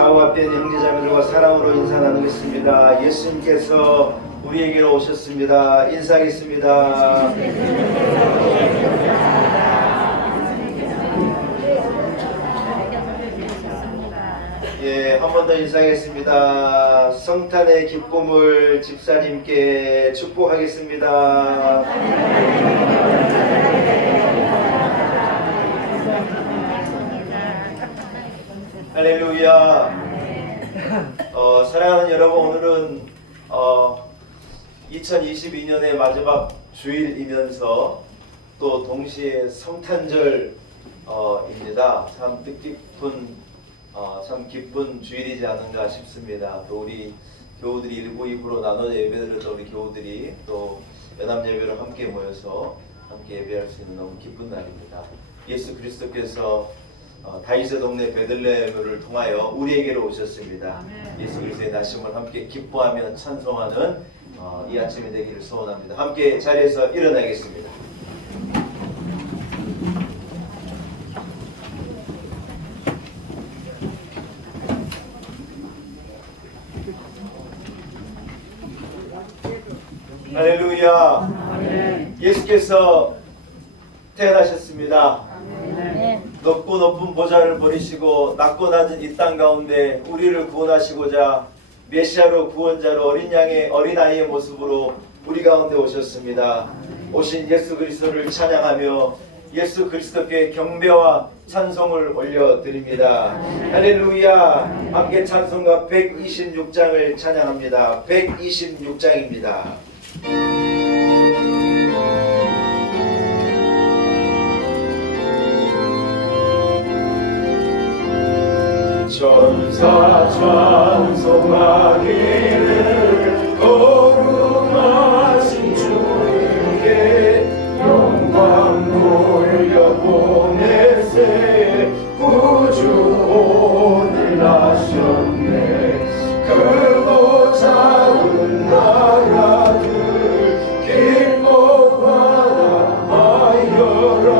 좌우와 뺀 형제자매들과 사랑으로 인사 나누겠습니다. 예수님께서 우리에게로 오셨습니다. 인사하겠습니다. 예, 한 번 더 인사하겠습니다. 성탄의 기쁨을 집사님께 축복하겠습니다. 할렐루야. 사랑하는 여러분, 오늘은 2022년의 마지막 주일이면서 또 동시에 성탄절입니다. 참 뜻깊은 참 기쁜 주일이지 않은가 싶습니다. 또 우리 교우들이 일부 입으로 나눠 예배드렸던 우리 교우들이 또 연합 예배로 함께 모여서 함께 예배할 수 있는 너무 기쁜 날입니다. 예수 그리스도께서 다윗의 동네 베들레헴을 통하여 우리에게로 오셨습니다. 예수 그리스도의 나심을 함께 기뻐하며 찬송하는 이 아침이 되기를 소원합니다. 함께 자리에서 일어나겠습니다. 할렐루야. 예수께서 태어나셨습니다. 높고 높은 보좌를 버리시고 낮고 낮은 이 땅 가운데 우리를 구원하시고자 메시아로 구원자로 어린 양의 어린아이의 모습으로 우리 가운데 오셨습니다. 오신 예수 그리스도를 찬양하며 예수 그리스도께 경배와 찬송을 올려드립니다. 할렐루야. 함께 찬송가 126장을 찬양합니다. 126장입니다. 천사 찬송하기를 거룩하신 주님께 영광 돌려보내세. 구주오늘 나셨네. 크고 작은 나라들 기뻐하라 하여라.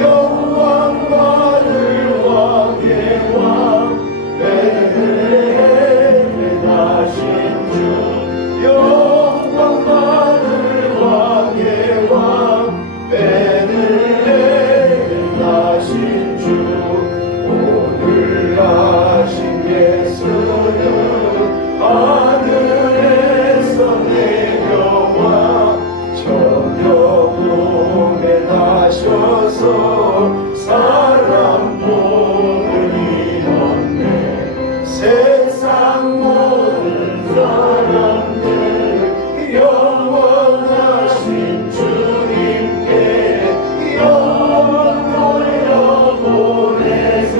영광 받을 왕의 왕 베들레헴에 나신 주. 영광 받을 왕의 왕 베들레헴에 나신 주. 오늘 나신 예수는 하늘에서 내려와 저녁 몸에 나셔서 사람 몸을 입었네. 세상 모든 사람들 영원하신 주님께 영원 돌려보내서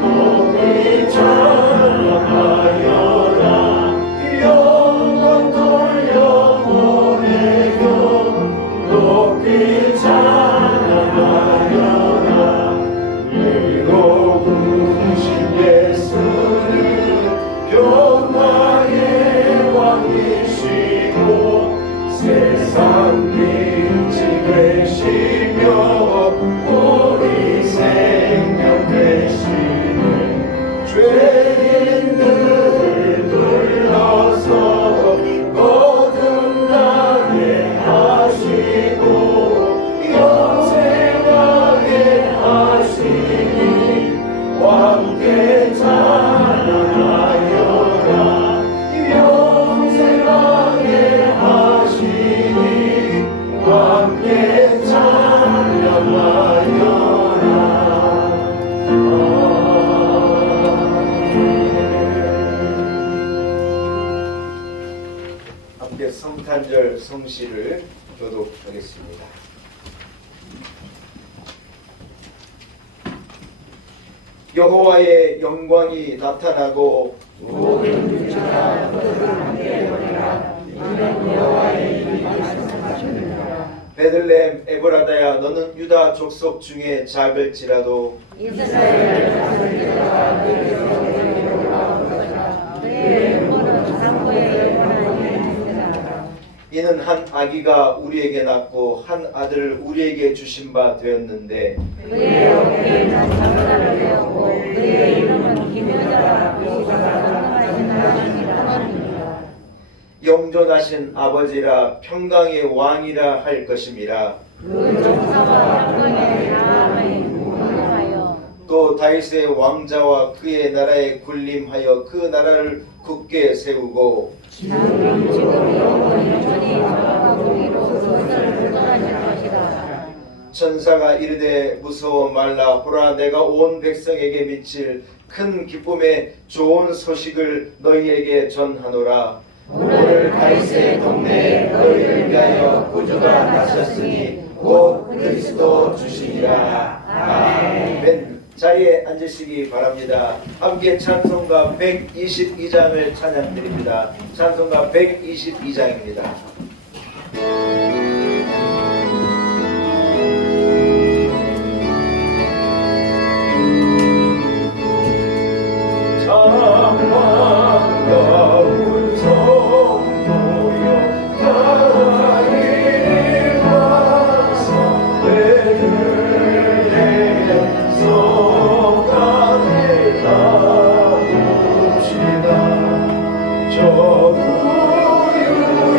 높이 찬양하여라. 영원 돌려보내며 높이 찬양하여라. 일곱으신 예수는 평화의 왕이시고 세상 빛이 되시며 우리 생명 되시네. 죄인들을 불러서 거듭나게 하시고 영생하게 하시니 함께 찬양하여라. 영생하게 하시니 함께 찬양하여라. 함께 성탄절 성시를 교독하겠습니다. 여호와의 영광이 나타나고 모든 유치가 그들을 함께 보내라. 이는 여호와의 입이 말씀하십니다. 베들레헴 에브라다야, 너는 유다 족속 중에 작을지라도 이스라엘 자손들과 그의 성도들이 올라오리라. 그의 문은 상고의 영원히 있으리라. 이는 한 아기가 우리에게 낳고 한 아들을 우리에게 주신 바 되었는데 그의 어깨에는 장사를 되었고 그의 이름은 기묘자 공존하신 아버지라 평강의 왕이라 할 것임이라. 그 정사와 평강의 나라에 공헌하여 또 다윗의 왕자와 그의 나라에 군림하여 그 나라를 굳게 세우고 지금 영원히 저와 우리로 그것을 공헌하실 것이다. 천사가 이르되 무서워 말라. 보라, 내가 온 백성에게 미칠 큰 기쁨의 좋은 소식을 너희에게 전하노라. 오늘 다윗의 동네에 너희를 위하여 구주가 나셨으니 곧 그리스도 주시니라. 아멘. 자리에 앉으시기 바랍니다. 함께 찬송가 122장을 찬양드립니다. 찬송가 122장입니다. 반가운 성도여 하나님 와서 내를 성가대 나눕시다. 저 구유에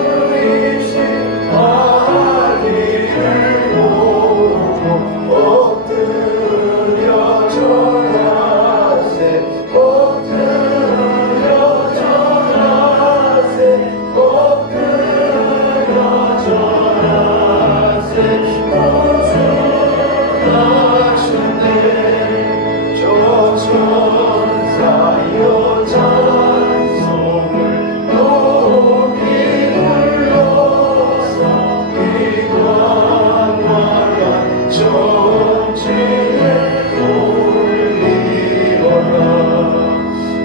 누리신 아기를 보고 엎드려 절하세. 엎드려 절하세. 엎드려 절하세. 구주하셨네. 저 천사여 찬송을 높이 불러서 이관왕한 전체에 올리어라.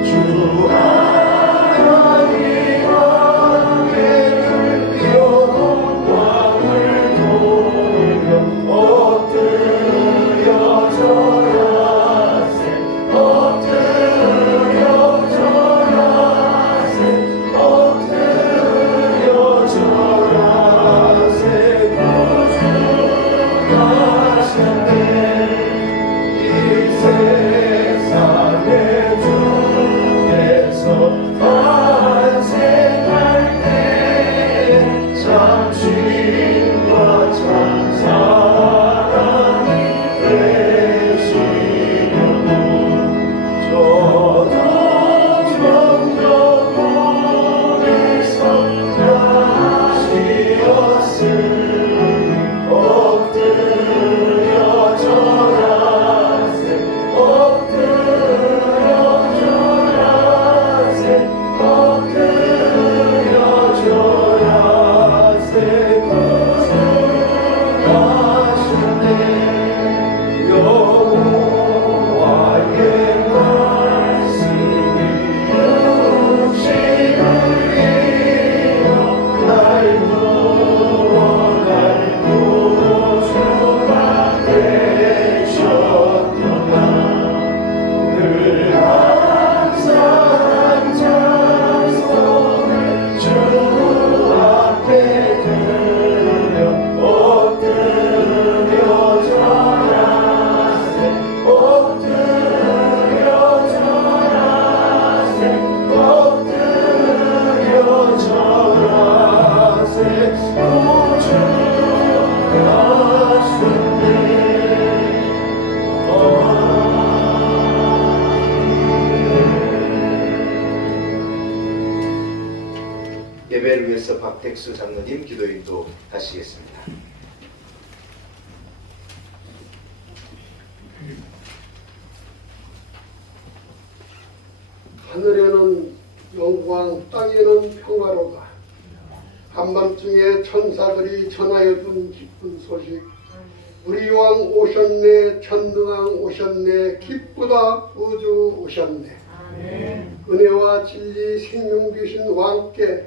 주 하나님 왕께를 영광을 돌려 엎드려 절하세. 엎드려 절하세. 엎드려 절하세. 구주하셨네. 이 세상에 주께서 탄생할 때 참 주인과 참 사랑이 되시려고 저도 천정문에서 나시었으니 엎드려 절하세. 엎드려 절하세. 엎드려 절하세. 구주하셨네. 여호와의 말씀이 육신을 입어 날 구원할 구주가 되셨도다. 늘 감사한 찬송을 주 앞에 드려 엎드려 절하세. 엎드려 절하세. 엎드려 절하세. 구주하셨네. 예배를 위해서 박택수 장로님 기도인도 하시겠습니다. 하늘에는 영광, 땅에는 평화로다. 한밤중에 천사들이 전하여준 기쁜 소식. 우리 왕 오셨네, 전능왕 오셨네, 기쁘다 구주 오셨네. 은혜와 진리 생명 주신 왕께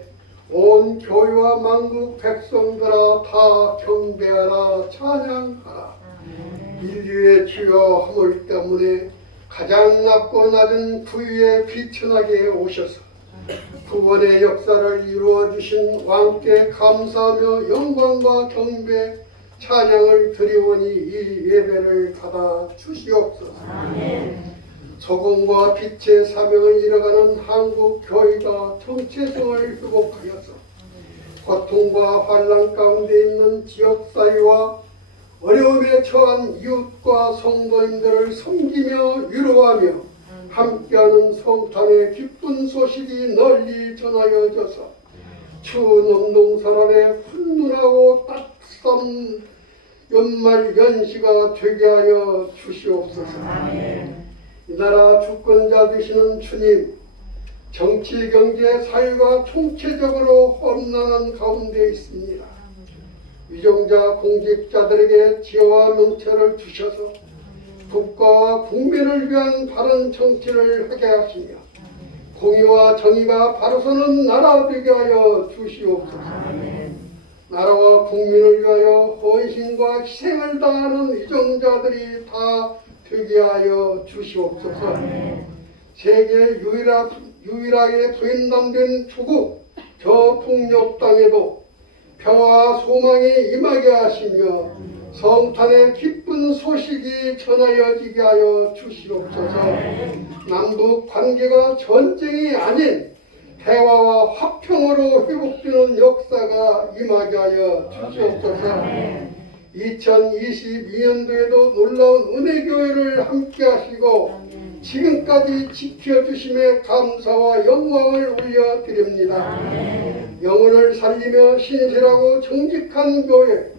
온 교회와 만국 백성들아 다 경배하라, 찬양하라. 인류의 주여 허물 때문에 가장 낮고 낮은 부위에 비천하게 오셔서 구원의 역사를 이루어 주신 왕께 감사하며 영광과 경배 찬양을 드리오니 이 예배를 받아 주시옵소서. 소금과 빛의 사명을 이뤄가는 한국 교회가 정체성을 회복하여서 고통과 환난 가운데 있는 지역사회와 어려움에 처한 이웃과 성도님들을 섬기며 위로하며 함께하는 성탄의 기쁜 소식이 널리 전하여져서 추운 엄동설 안에 훈훈하고 따뜻한 연말 연시가 되게 하여 주시옵소서. 이 나라 주권자 되시는 주님, 정치, 경제, 사회가 총체적으로 혼란한 가운데 있습니다. 위정자 공직자들에게 지혜와 명철을 주셔서 국가와 국민을 위한 바른 정치를 하게 하시며 공의와 정의가 바로 서는 나라 되게 하여 주시옵소서. 나라와 국민을 위하여 헌신과 희생을 다하는 위정자들이 다 되게 하여 주시옵소서. 세계 유일하게 부인남된 조국 저폭력 땅에도 평화와 소망이 임하게 하시며 성탄의 기쁜 소식이 전하여지게 하여 주시옵소서. 남북 관계가 전쟁이 아닌 대화와 화평으로 회복되는 역사가 임하게 하여 주시옵소서. 2022년도에도 놀라운 은혜교회를 함께 하시고 지금까지 지켜주심에 감사와 영광을 올려드립니다. 영혼을 살리며 신실하고 정직한 교회,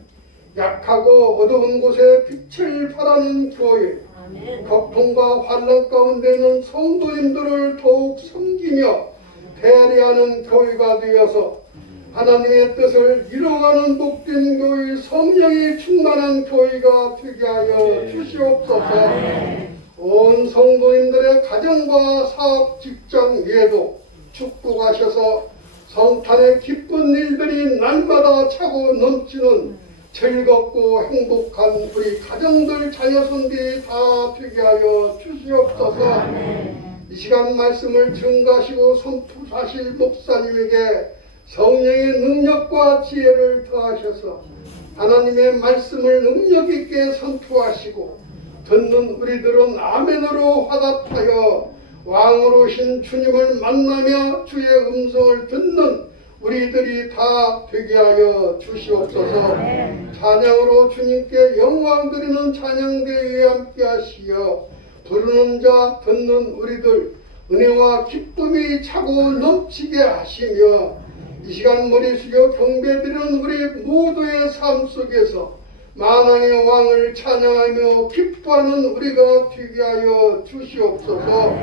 약하고 어두운 곳에 빛을 발하는 교회, 고통과 환난 가운데 있는 성도님들을 더욱 섬기며 대리하는 교회가 되어서 하나님의 뜻을 이루어가는 복된 교회, 성령이 충만한 교회가 되게 하여 주시옵소서. 온 성도님들의 가정과 사업, 직장 외에도 축복하셔서 성탄의 기쁜 일들이 날마다 차고 넘치는 즐겁고 행복한 우리 가정들, 자녀손들이 다 되게 하여 주시옵소서. 이 시간 말씀을 증가하시고 선포하실 목사님에게 성령의 능력과 지혜를 더하셔서 하나님의 말씀을 능력 있게 선포하시고 듣는 우리들은 아멘으로 화답하여 왕으로 오신 주님을 만나며 주의 음성을 듣는 우리들이 다 되게 하여 주시옵소서. 찬양으로 주님께 영광 드리는 찬양대회에 함께 하시어 부르는 자, 듣는 우리들 은혜와 기쁨이 차고 넘치게 하시며 이 시간 머리 숙여 경배드리는 우리 모두의 삶 속에서 만왕의 왕을 찬양하며 기뻐하는 우리가 되게 하여 주시옵소서.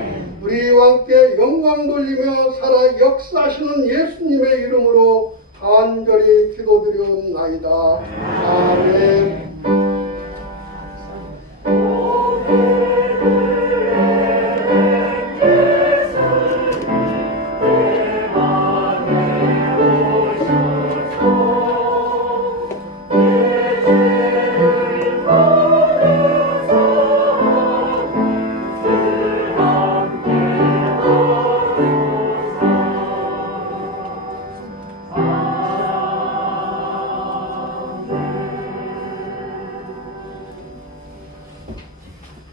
우리 왕께 영광 돌리며 살아 역사하시는 예수님의 이름으로 간절히 기도드리옵나이다. 아멘.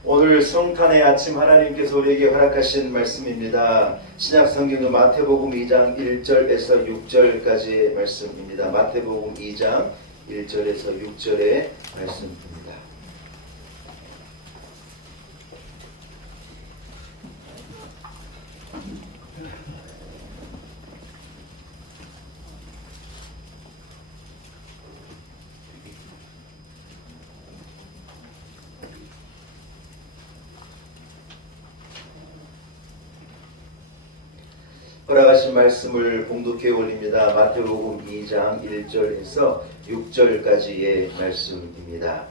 오늘 성탄의 아침 하나님께서 우리에게 허락하신 말씀입니다. 신약 성경은 마태복음 2장 1절에서 6절까지의 말씀입니다. 마태복음 2장 1절에서 6절의 말씀입니다. 허락하신 말씀을 봉독해 올립니다. 마태복음 2장 1절에서 6절까지의 말씀입니다.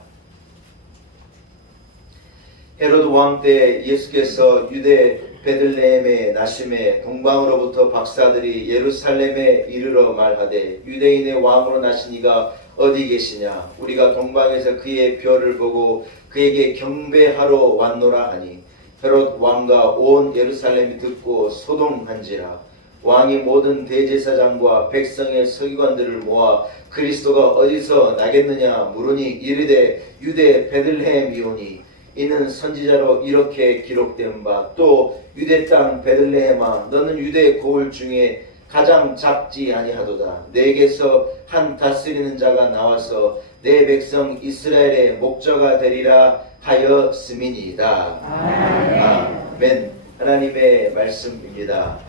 헤로드 왕 때 예수께서 유대 베들레헴에 나심에 동방으로부터 박사들이 예루살렘에 이르러 말하되 유대인의 왕으로 나신 이가 어디 계시냐? 우리가 동방에서 그의 별을 보고 그에게 경배하러 왔노라 하니 헤롯 왕과 온 예루살렘이 듣고 소동한지라. 왕이 모든 대제사장과 백성의 서기관들을 모아 그리스도가 어디서 나겠느냐 물으니 이르되 유대 베들레헴이오니 이는 선지자로 이렇게 기록된 바 또 유대 땅 베들레헴아 너는 유대 고을 중에 가장 작지 아니하도다. 내게서 한 다스리는 자가 나와서 내 백성 이스라엘의 목자가 되리라 하였음이니이다. 아멘. 하나님의 말씀입니다.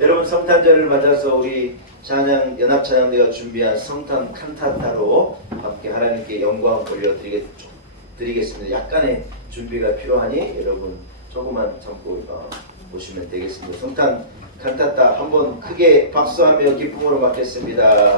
여러분 성탄절을 맞아서 우리 찬양 연합찬양대가 준비한 성탄 칸타타로 함께 하나님께 영광 올려드리겠습니다. 약간의 준비가 필요하니 여러분 조금만 참고 보시면 되겠습니다. 성탄 칸타타 한번 크게 박수하며 기쁨으로 받겠습니다.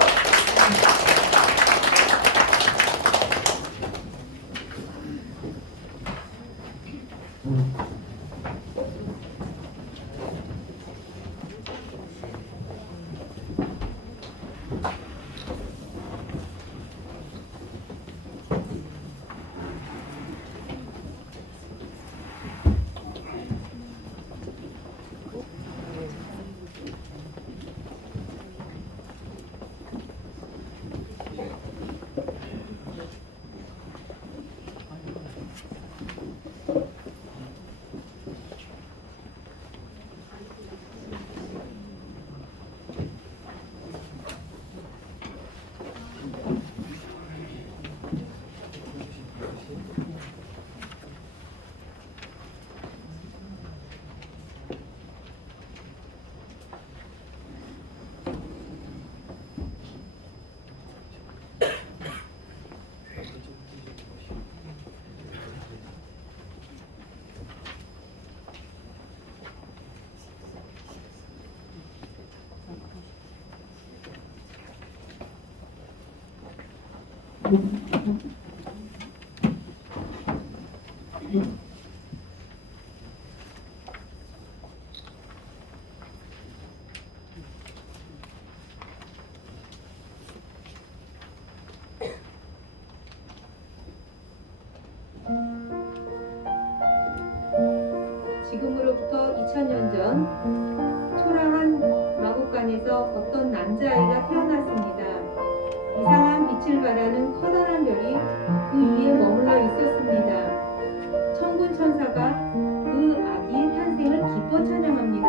지금으로부터 2000년 전 초라한 마국간에서 어떤 남자아이가 태어났습니다. 이상한 빛을 발하는 커다란 별이 그 위에 머물러 있었습니다. 천군 천사가 그 아기의 탄생을 기뻐 찬양합니다.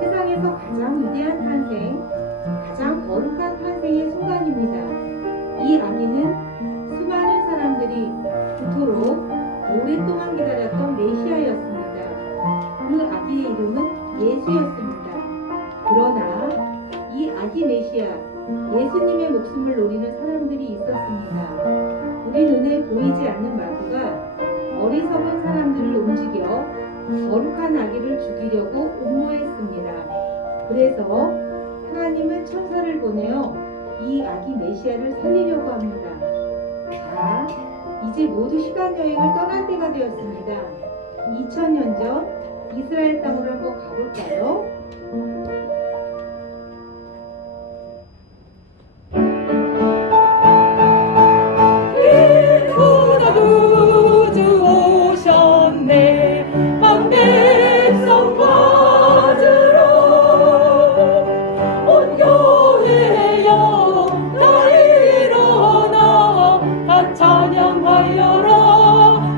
세상에서 가장 위대한 탄생, 가장 거룩한 탄생의 순간입니다. 이 아기는 수많은 사람들이 그토록 오랫동안 기다렸던 메시아였습니다. 그 아기의 이름은 예수였습니다. 그러나 이 아기 메시아, 예수님의 목숨을 노리는 사람들이 있었습니다. 우리 눈에 보이지 않는 마귀가 어리석은 사람들을 움직여 거룩한 아기를 죽이려고 음모했습니다. 그래서 하나님은 천사를 보내어 이 아기 메시아를 살리려고 합니다. 자, 이제 모두 시간 여행을 떠날 때가 되었습니다. 2000년 전 이스라엘 땅으로 한번 가볼까요? 구나 구주 오셨네 한 백성 받으러 온 교회여 다 일어나 다 찬양하여라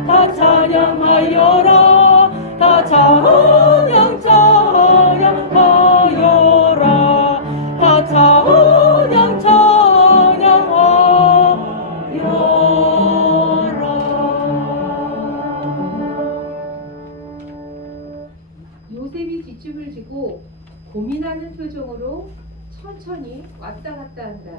다 찬양하여라 다 찬양 찬양하여라 다 찬양 요셉이 뒷집을 지고 고민하는 표정으로 천천히 왔다 갔다 한다.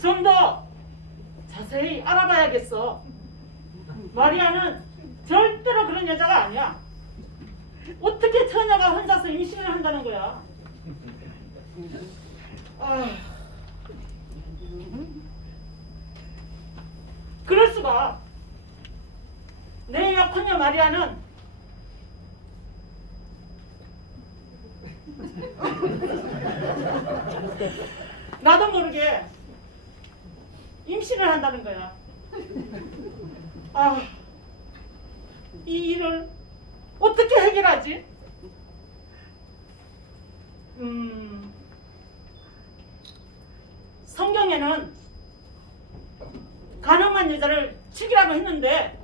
좀 더 자세히 알아봐야겠어. 마리아는 절대로 그런 여자가 아니야. 어떻게 처녀가 혼자서 임신을 한다는 거야? 그럴 수가. 내 약혼녀 마리아는 나도 모르게 임신을 한다는 거야. 이 일을 어떻게 해결하지? 성경에는 가늠한 여자를 죽이라고 했는데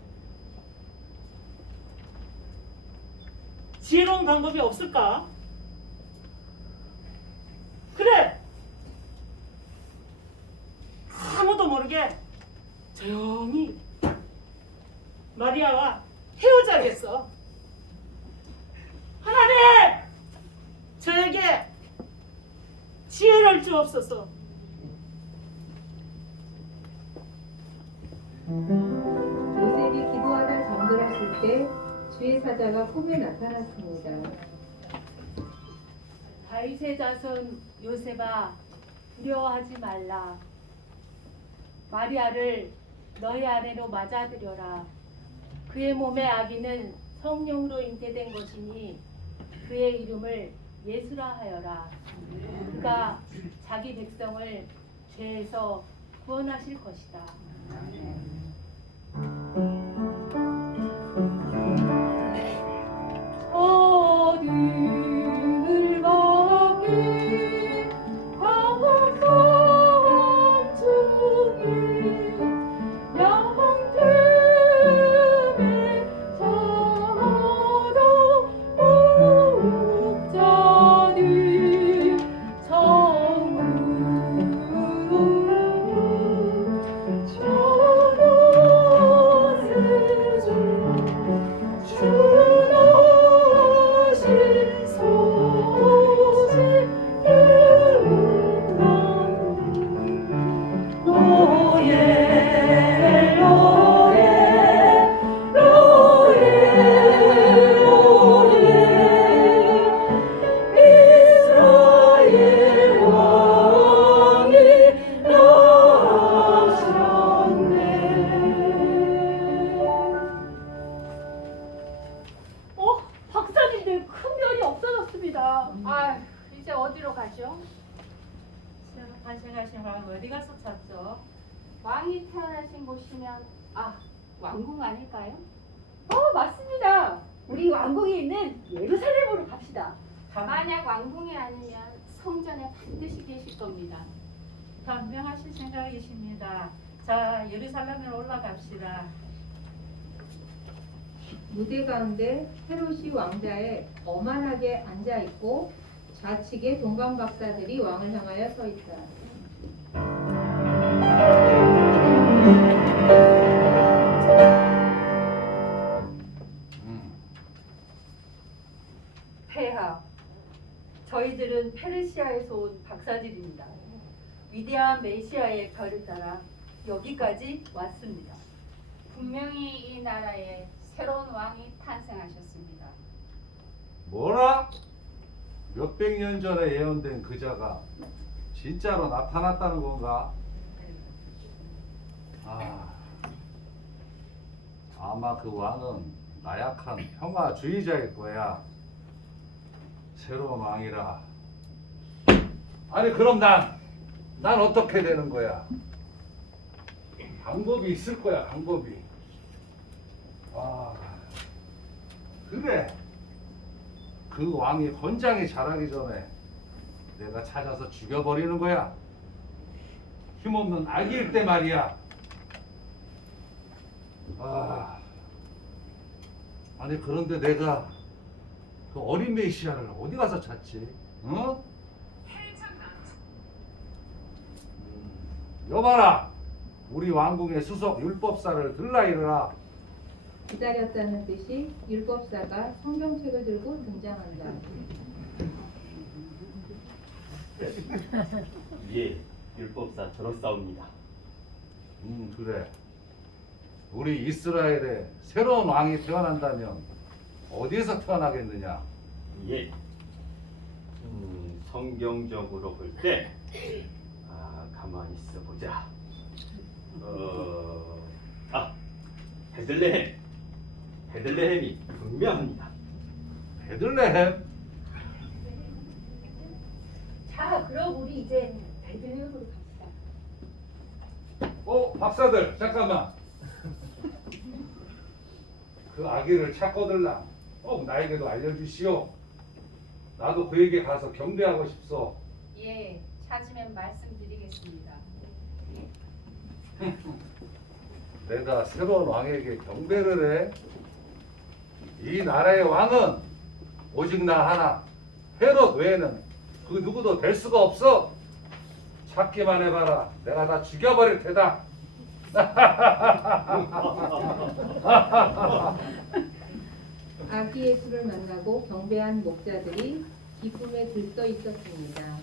지혜로운 방법이 없을까? 그래, 아무도 모르게 조용히 마리아와 헤어져야겠어. 하나님, 저에게 지혜를 주옵소서. 요셉이 기도하다 잠들었을 때 주의 사자가 꿈에 나타났습니다. 다윗의 자손 요셉아, 두려워하지 말라. 마리아를 너희 아내로 맞아들여라. 그의 몸의 아기는 성령으로 잉태된 것이니 그의 이름을 예수라 하여라. 그가 자기 백성을 죄에서 구원하실 것이다. 어딜 가게 광활한 중에 양들의 사랑 목자들 성으로 전하세요. 주나신 소식 로에 로에 로에 로에 이스라엘 왕이 나셨네. 박사님들 큰 별이 없어졌습니다. 아, 이제 어디로 가죠? 안생하신 왕 어디 가서 찾죠? 왕이 태어나신 곳이면 왕궁 아닐까요? 맞습니다. 우리 왕궁에 있는 예루살렘으로 갑시다. 만약 왕궁이 아니면 성전에 반드시 계실 겁니다. 단명하신 생각이십니다. 자, 예루살렘으로 올라갑시다. 무대 가운데 헤롯이 왕자에 어만하게 앉아 있고 좌측에 동방 박사들이 왕을 향하여 서 있다. 폐하, 저희들은 페르시아에서 온 박사들입니다. 위대한 메시아의 별을 따라 여기까지 왔습니다. 분명히 이 나라에 새로운 왕이 탄생하셨습니다. 뭐라? 몇백 년 전에 예언된 그자가 진짜로 나타났다는 건가? 아마 그 왕은 나약한 평화주의자일 거야. 새로운 왕이라. 아니 그럼 난 어떻게 되는 거야? 방법이 있을 거야, 방법이. 그래. 그 왕이 헌장이 자라기 전에 내가 찾아서 죽여버리는 거야. 힘없는 아기일 때 말이야. 아니 그런데 내가 그 어린 메시아를 어디 가서 찾지? 어? 여봐라. 우리 왕궁의 수석 율법사를 들라 이르라. 기다렸다는 듯이 율법사가 성경책을 들고 등장한다. 예, 율법사 저렇사옵니다. 그래. 우리 이스라엘에 새로운 왕이 태어난다면 어디에서 태어나겠느냐? 예, 성경적으로 볼 때, 가만히 있어 보자. 베들레헴이 분명합니다. 베들레헴? 자, 그럼 우리 이제 베들레헴으로 갑시다. 박사들 잠깐만. 그 아기를 찾거들라. 나에게도 알려주시오. 나도 그에게 가서 경배하고 싶소. 예, 찾으면 말씀드리겠습니다. 내가 새로운 왕에게 경배를 해. 이 나라의 왕은 오직 나 하나, 헤롯 외에는 그 누구도 될 수가 없어. 찾기만 해봐라. 내가 다 죽여버릴 테다. 아기 예수를 만나고 경배한 목자들이 기쁨에 들떠 있었습니다.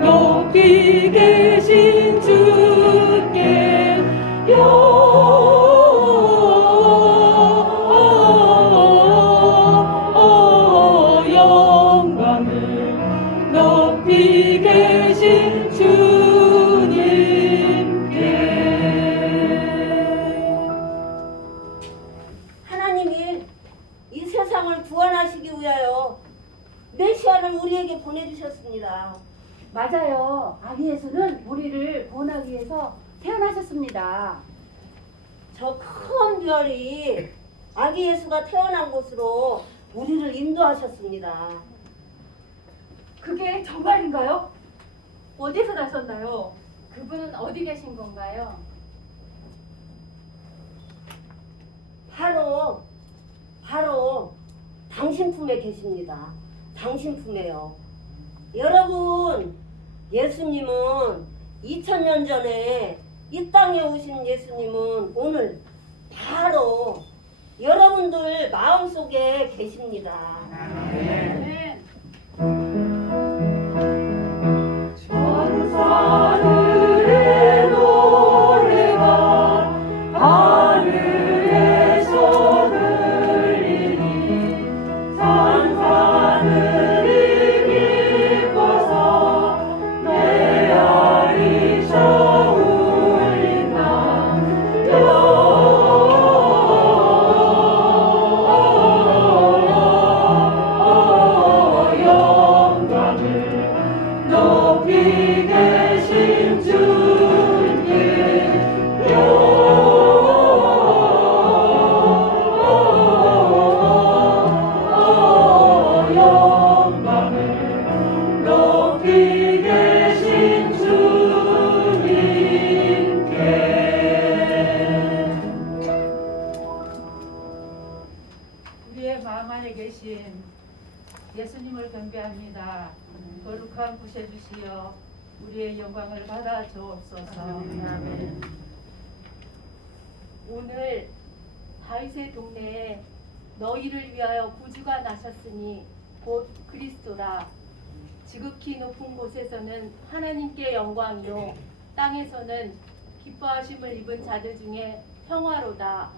높이 계신 주께 영광을 높이 계신 주님께. 하나님이 이 세상을 구원하시기 위하여 메시아를 우리에게 보내주셨습니다. 맞아요. 아기 예수는 우리를 구원하기 위해서 태어나셨습니다. 저 큰 별이 아기 예수가 태어난 곳으로 우리를 인도하셨습니다. 그게 정말인가요? 어디서 나셨나요? 그분은 어디 계신 건가요? 바로 당신 품에 계십니다. 당신 품에요. 여러분, 예수님은 2000년 전에 이 땅에 오신 예수님은 오늘 바로 여러분들 마음속에 계십니다. 아멘. 천사들의 노래가 하늘에서 들리니 산하늘이 기뻐서 메아리 저울린다. 영광을 높이 계신 주님 영광을 높이 계신 주님께. 우리의 마음 안에 계신 예수님을 경배합니다. 거룩한 구세주시여 우리의 영광을 받아 주옵소서. 오늘 다윗의 동네에 너희를 위하여 구주가 나셨으니 곧 그리스도라. 지극히 높은 곳에서는 하나님께 영광이요 땅에서는 기뻐하심을 입은 자들 중에 평화로다.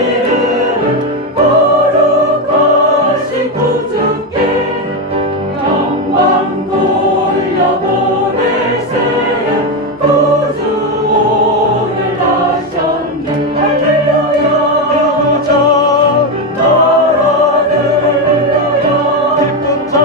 찬송하기를 거룩하신 구주께 영광 돌려보내세요. 구주 오늘 나셨네. 할렐루야. 기쁜 자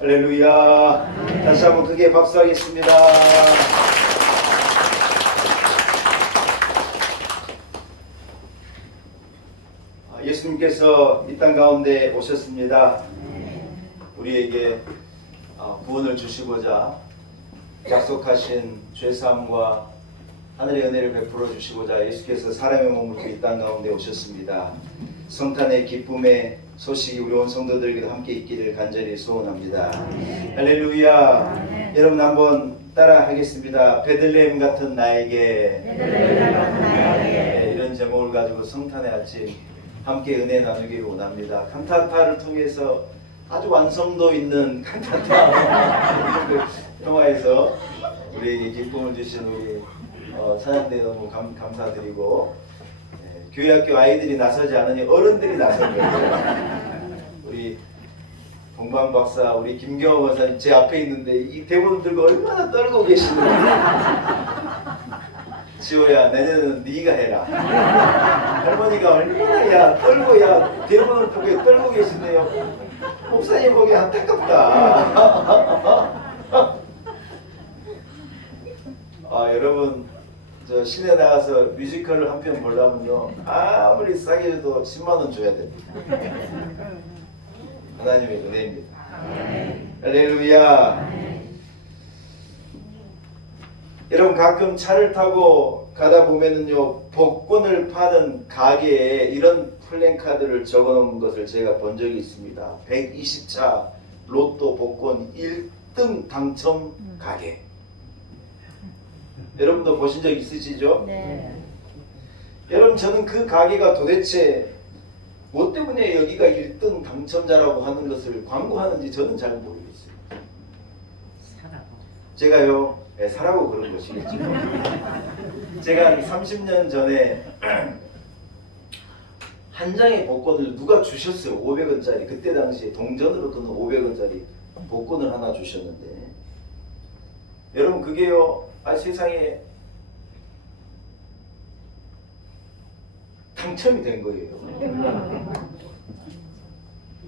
할렐루야. 다시 한번 크게 박수하겠습니다. 예수님께서 이 땅 가운데 오셨습니다. 우리에게 구원을 주시고자 약속하신 죄사함과 하늘의 은혜를 베풀어 주시고자 예수께서 사람의 몸으로 이 땅 가운데 오셨습니다. 성탄의 기쁨의 소식이 우리 온 성도들에게도 함께 있기를 간절히 소원합니다. 할렐루야. 여러분 한번 따라 하겠습니다. 베들레헴 같은 나에게. 네, 이런 제목을 가지고 성탄의 아침 함께 은혜 나누기를 원합니다. 칸타타를 통해서 아주 완성도 있는 칸타타 영화에서 우리에게 기쁨을 주신 우리 사장님 너무 감사드리고, 교회학교 아이들이 나서지 않으니 어른들이 나선 거예요. 우리 동방 박사, 우리 김경호 박사님 제 앞에 있는데 이 대본 들고 얼마나 떨고 계시는지. 지호야, 내년에는 네가 해라. 할머니가 얼마나 떨고 대본을 보고 떨고 계시네요. 목사님 보기 안타깝다. 여러분, 저 시내 나가서 뮤지컬을 한 편 보려면요, 아무리 싸게 줘도 10만 원 줘야 됩니다. 하나님의 은혜입니다. 할렐루야. 여러분, 가끔 차를 타고 가다 보면은요, 복권을 파는 가게에 이런 플랜카드를 적어놓은 것을 제가 본 적이 있습니다. 120차 로또 복권 1등 당첨 가게. 여러분도 보신 적 있으시죠? 네. 여러분, 저는 그 가게가 도대체 뭐 때문에 여기가 1등 당첨자라고 하는 것을 광고하는지 저는 잘 모르겠어요. 제가요, 사라고 그런 것이겠죠. 제가 한 30년 전에 한 장의 복권을 누가 주셨어요. 500원짜리. 그때 당시에 동전으로 드는 500원짜리 복권을 하나 주셨는데, 여러분, 그게요, 세상에 당첨이 된 거예요.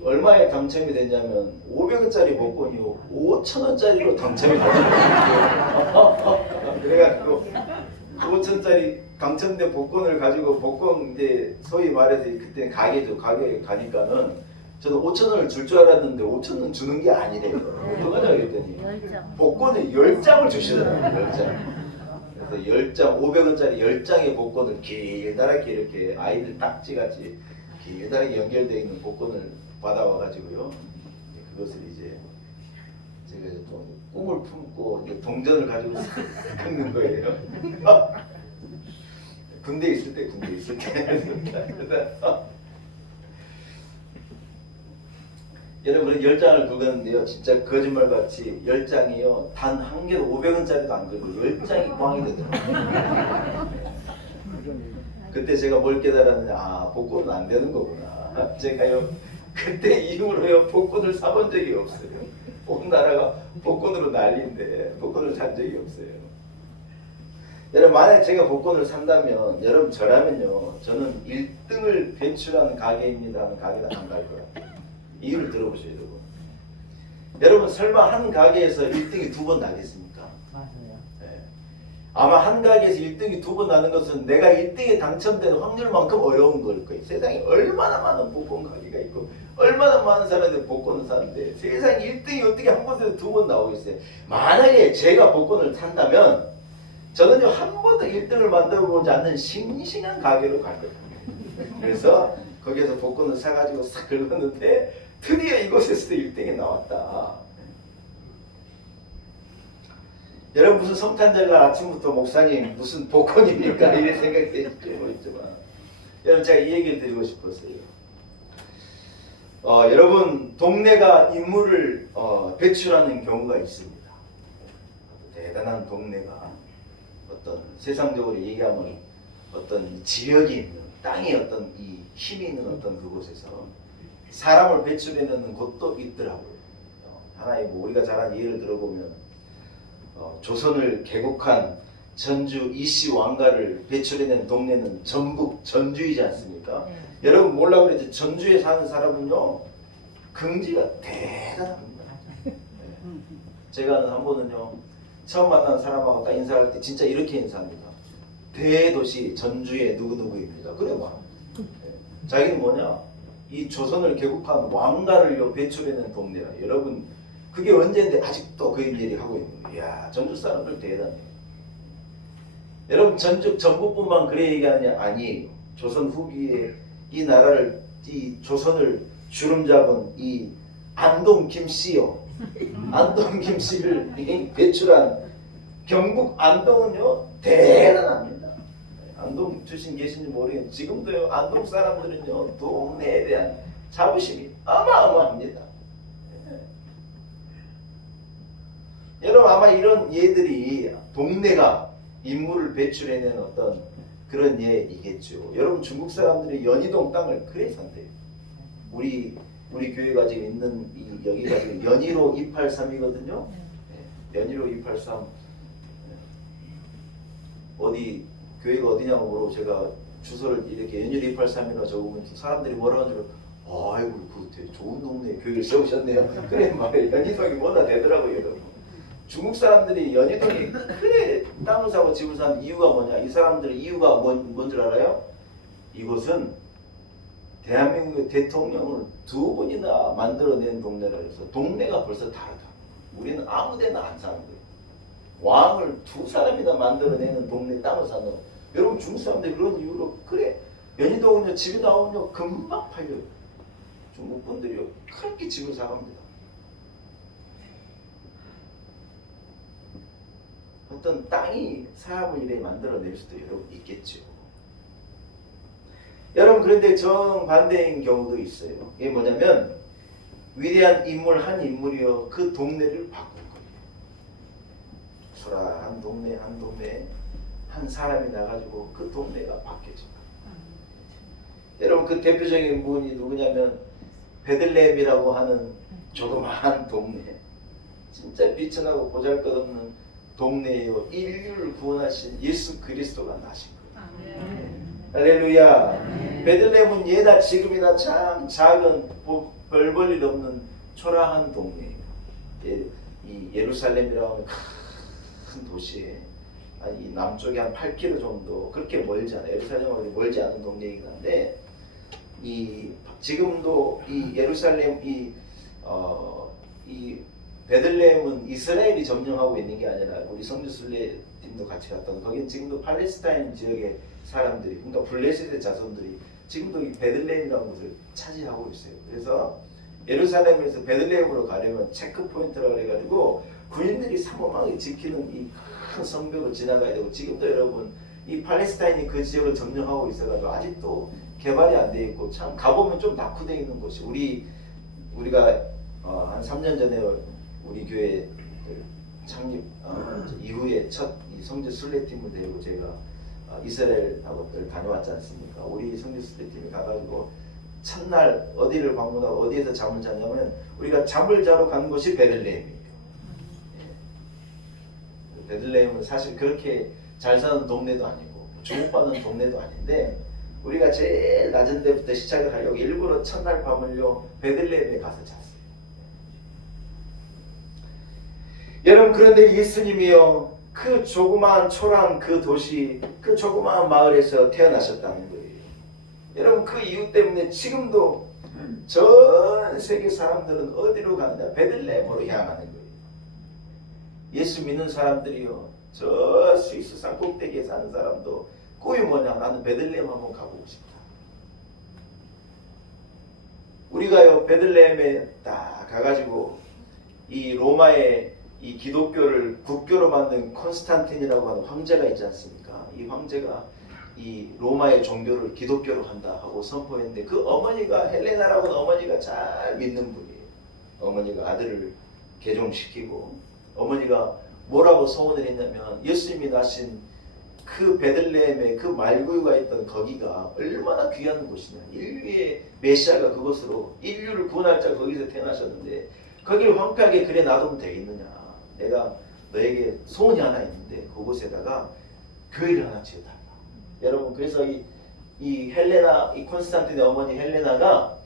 얼마에 당첨이 됐냐면 500원짜리 복권이요, 5,000원짜리로 당첨이 됐어요. 그래가지고 5,000원짜리 당첨된 복권을 가지고 복권 이제 소위 말해서 그때 가게죠. 가게에 가니까는 저는 5,000원을 줄 줄 알았는데 5,000원 주는 게 아니래요. 어떡하냐 그랬더니 복권을 10장을 주시더라고요. 10장. 그래서 10장, 500원짜리 10장의 복권을 길다랗게 이렇게 아이들 딱지같이 길다랗게 연결되어 있는 복권을 받아와가지고요, 그것을 이제 제가 좀 꿈을 품고 이제 동전을 가지고 긁는 거예요. 군대 있을 때 여러분, 10장을 긁었는데요, 진짜 거짓말같이 10장이요 단 한 개로 500원짜리도 안 긁고 10장이 꽝이 되더라고요. 그때 제가 뭘 깨달았느냐, 복권은 안 되는 거구나. 제가요 그때 이후로요 복권을 사본 적이 없어요. 온 나라가 복권으로 난리인데 복권을 산 적이 없어요. 여러분, 만약 제가 복권을 산다면, 여러분, 저라면요, 저는 1등을 배출하는 가게입니다 하는 가게는 안 갈 거야. 이유를 들어보셔요, 여러분. 여러분, 설마 한 가게에서 1등이 2번 나겠습니까? 맞아요. 네. 아마 한 가게에서 1등이 2번 나는 것은 내가 1등에 당첨된 확률만큼 어려운 걸 거예요. 세상에 얼마나 많은 복권 가게가 있고 얼마나 많은 사람들이 복권을 사는데 세상에 1등이 어떻게 한 번에서 2번 나오겠어요? 만약에 제가 복권을 산다면 저는요, 한 번도 1등을 만들어보지 않는 싱싱한 가게로 갈 거예요. 그래서 거기에서 복권을 사가지고 싹 긁었는데 드디어 이곳에서도 1등이 나왔다. 여러분, 무슨 성탄절날 아침부터 목사님 무슨 복권입니까? 이런 생각이 들지 모르겠지만, 여러분, 제가 이 얘기를 드리고 싶었어요. 여러분, 동네가 인물을 배출하는 경우가 있습니다. 대단한 동네가 어떤 세상적으로 얘기하면 어떤 지력이 있는, 땅에 어떤 이 힘이 있는 어떤 그곳에서 사람을 배출해내는 곳도 있더라고요. 하나의 우리가 잘 아는 예를 들어보면 조선을 개국한 전주 이씨 왕가를 배출해낸 동네는 전북 전주이지 않습니까? 여러분 몰라 그랬지, 전주에 사는 사람은요 긍지가 대단합니다. 제가 아는 한 분은요, 처음 만난 사람하고 딱 인사할 때 진짜 이렇게 인사합니다. 대도시 전주의 누구누구입니다. 그래 봐. 자기는 뭐냐? 이 조선을 개국한 왕가를 배출해낸 동네라. 여러분, 그게 언제인데 아직도 그 일이 하고 있는 거예요. 이야, 전주 사람들 대단해요. 여러분, 전북뿐만 그래 얘기하느냐? 아니에요. 조선 후기에 이 나라를, 이 조선을 주름잡은 이 안동 김씨요. 안동 김씨를 배출한 경북 안동은요, 대단합니다. 안동 출신 계신지 모르겠는데 지금도요, 안동 사람들은요, 동네에 대한 자부심이 어마어마합니다. 여러분, 아마 이런 예들이 동네가 인물을 배출해낸 어떤 그런 예이겠죠. 여러분, 중국 사람들이 연희동 땅을 그래 산대요. 우리 교회가 지금 있는 여기가 지금 연희로 283이거든요. 연희로 283. 어디 교회가 어디냐고 물어보고 제가 주소를 이렇게 연희로 283이라고 적으면 사람들이 뭐라 하는 줄 아이고 그 되게 좋은 동네에 교회를 세우셨네요. 그래 말이에요. 연희동이 뭐다 되더라고요, 여러분. 중국 사람들이 연희동에 크게 땅을 사고 집을 산 이유가 뭐냐? 이 사람들의 이유가 뭔 줄 알아요? 이곳은 대한민국의 대통령을 2분이나 만들어낸 동네라 해서 동네가 벌써 다르다. 우리는 아무데나 안 사는 거예요. 왕을 2사람이나 만들어내는 동네 땅을 사는 거예요. 여러분, 중국 사람들이 그런 이유로 그래 연희동은요, 집이 나오면요 금방 팔려요. 중국 분들이요 그렇게 집을 사갑니다. 어떤 땅이 사람을 이렇게 만들어낼 수도 여러분 있겠죠. 여러분, 그런데 정반대인 경우도 있어요. 이게 뭐냐면 위대한 인물 한 인물이요 그 동네를 바꾼 거예요. 초라한 동네 한 동네에 한 사람이 나가지고 그 동네가 바뀌어진 거예요. 여러분, 그 대표적인 분이 누구냐면 베들레헴이라고 하는 조그마한 동네, 진짜 비천하고 보잘것없는 동네에요 인류를 구원하신 예수 그리스도가 나신 거예요. 할렐루야. 베들레헴은 예나 지금이나 참 작은 별 볼 일 없는 초라한 동네예요. 이 예루살렘이라고 하면 큰 도시에 이 남쪽에 한 8km 정도, 그렇게 멀지 않아요. 예루살렘하고 멀지 않은 동네이긴 한데 지금도 이 예루살렘 이 베들레헴은 이스라엘이 점령하고 있는 게 아니라 우리 성지순례팀도 같이 갔던 거긴 지금도 팔레스타인 지역의 사람들이, 그러니까 블레셋의 자손들이 지금도 이 베들레헴이라는 곳을 차지하고 있어요. 그래서 예루살렘에서 베들레헴으로 가려면 체크포인트라고 해가지고 군인들이 삼엄하게 지키는 이 큰 성벽을 지나가야 되고, 지금도 여러분 이 팔레스타인이 그 지역을 점령하고 있어가지고 아직도 개발이 안 돼 있고 참 가보면 좀 낙후되어 있는 곳이, 우리가 한 3년 전에 우리 교회 창립 이후에 첫 성지 순례팀을 데리고 제가 이스라엘하고 다녀왔지 않습니까? 우리 성지 순례팀이 가가지고 첫날 어디를 방문하고 어디에서 잠을 자냐면 우리가 잠을 자러 간 곳이 베들레헴이에요. 베들레헴은 사실 그렇게 잘 사는 동네도 아니고 주목받는 동네도 아닌데 우리가 제일 낮은 데부터 시작을 하려고 일부러 첫날 밤을요 베들레헴에 가서 잤어요. 여러분, 그런데 예수님이요 그 조그마한 초라한 그 도시, 그 조그마한 마을에서 태어나셨다는 거예요. 여러분, 그 이유 때문에 지금도 전 세계 사람들은 어디로 가느냐? 베들레헴으로 향하는 거예요. 예수 믿는 사람들이요 저 스위스 산 꼭대기에 사는 사람도 꿈이 뭐냐? 나는 베들레헴 한번 가보고 싶다. 우리가요 베들레헴에 딱 가가지고 이 로마의 이 기독교를 국교로 만든 콘스탄틴이라고 하는 황제가 있지 않습니까? 이 황제가 이 로마의 종교를 기독교로 한다 하고 선포했는데 그 어머니가 헬레나라고 하는 어머니가 잘 믿는 분이에요. 어머니가 아들을 개종시키고 어머니가 뭐라고 소원을 했냐면 예수님이 나신 그 베들레헴에 그 말구유가 있던 거기가 얼마나 귀한 곳이냐. 인류의 메시아가 그곳으로 인류를 구원할 자가 거기서 태어나셨는데 거기를 황폐하게 그래 놔두면 되겠느냐. 내가 너에게 소원이 하나 있는데 그곳에다가 교회를 하나 지어달라. 여러분, 그래서 이 헬레나, 이 콘스탄틴의 어머니 헬레나가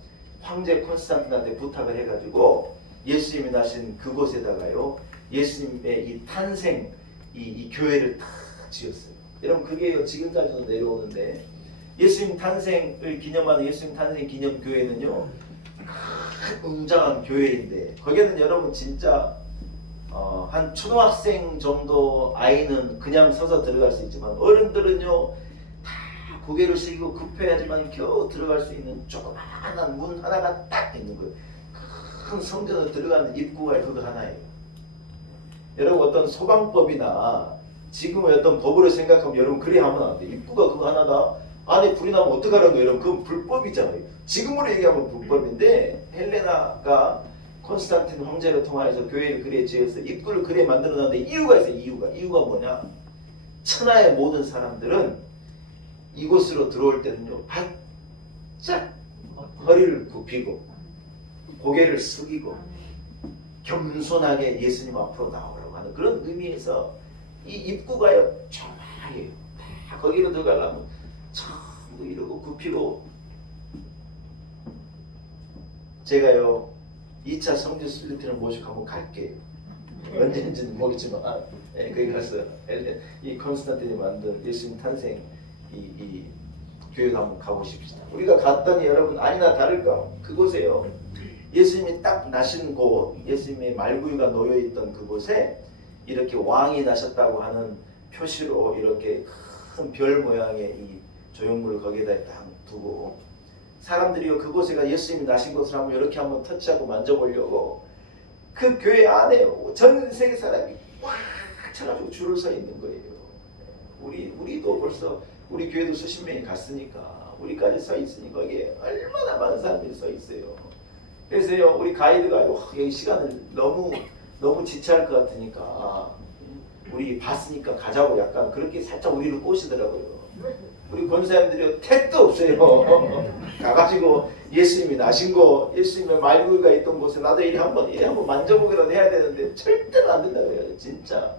황제 콘스탄틴한테 부탁을 해가지고 예수님이 나신 그곳에다가요 예수님의 이 탄생 이 교회를 다 지었어요. 여러분 그게 지금까지도 내려오는데 예수님 탄생을 기념하는 예수님 탄생 기념 교회는요 웅장한 교회인데 거기는 여러분 진짜 한 초등학생 정도 아이는 그냥 서서 들어갈 수 있지만 어른들은요 다 고개를 숙이고 급해야지만 겨우 들어갈 수 있는 조그마한 문 하나가 딱 있는 거예요. 큰 성전으로 들어가는 입구가 그거 하나예요. 여러분 어떤 소방법이나 지금의 어떤 법으로 생각하면 여러분 그래 하면 안 돼. 입구가 그거 하나다. 안에 불이 나면 어떡하라는 거예요? 여러분 그건 불법이잖아요. 지금으로 얘기하면 불법인데 헬레나가 콘스탄틴 황제를 통하여서 교회를 그래 지어서 입구를 그래 만들어놨는데 이유가 있어요. 이유가 뭐냐? 천하의 모든 사람들은 이곳으로 들어올 때는요 바짝 허리를 굽히고 고개를 숙이고 겸손하게 예수님 앞으로 나오라고 하는 그런 의미에서 이 입구가요 조망이에요. 다 거기로 들어가려면 전부 이러고 굽히고 제가요 2차 성지 순례편을 모시고 한번 갈게요. 언제인지는 모르지만 거기 가서 이 콘스탄틴이 만든 예수님 탄생 이 교회도 한번 가보십시다. 우리가 갔더니 여러분 아니나 다를까 그곳에요 예수님이 딱 나신 곳 예수님의 말구유가 놓여있던 그곳에 이렇게 왕이 나셨다고 하는 표시로 이렇게 큰 별 모양의 이 조형물을 거기에다 딱 두고 사람들이요 그곳에가 예수님이 나신 곳을 한번 이렇게 한번 터치하고 만져보려고 그 교회 안에 전 세계 사람이 꽉 차가지고 줄을 서 있는 거예요. 우리도 벌써 우리 교회도 수십 명이 갔으니까 우리까지 서 있으니까 이게 얼마나 많은 사람들이 서 있어요. 그래서요 우리 가이드가 여기 시간을 너무 지체할 것 같으니까 우리 봤으니까 가자고 약간 그렇게 살짝 우리를 꼬시더라고요. 우리 권사님들이 택도 없어요. 가가지고 예수님이 나신 곳, 예수님의 말구유가 있던 곳에 나도 이리 한번 만져보기라도 해야 되는데 절대로 안 된다고 해요. 진짜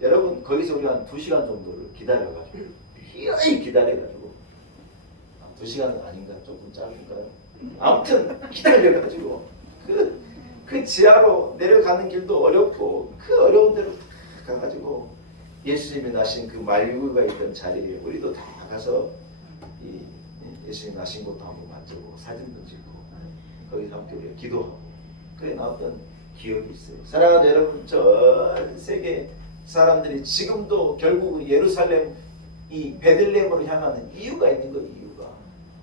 여러분 거기서 우리가 한 2시간 정도를 기다려가지고 희어이 기다려가지고 2시간은 아닌가 조금 짧은가요? 아무튼 기다려가지고 그 지하로 내려가는 길도 어렵고 그 어려운 데로 다 가가지고 예수님이 나신 그 말구유가 있던 자리에 우리도 다 가서 이 예수님 나신 곳도 한번 만져보고 사진도 찍고 거기서 함께 우리가 기도하고 그래 나왔던 기억이 있어요. 사랑하는 여러분 전 세계 사람들이 지금도 결국 예루살렘 이 베들레헴으로 향하는 이유가 있는 거예요.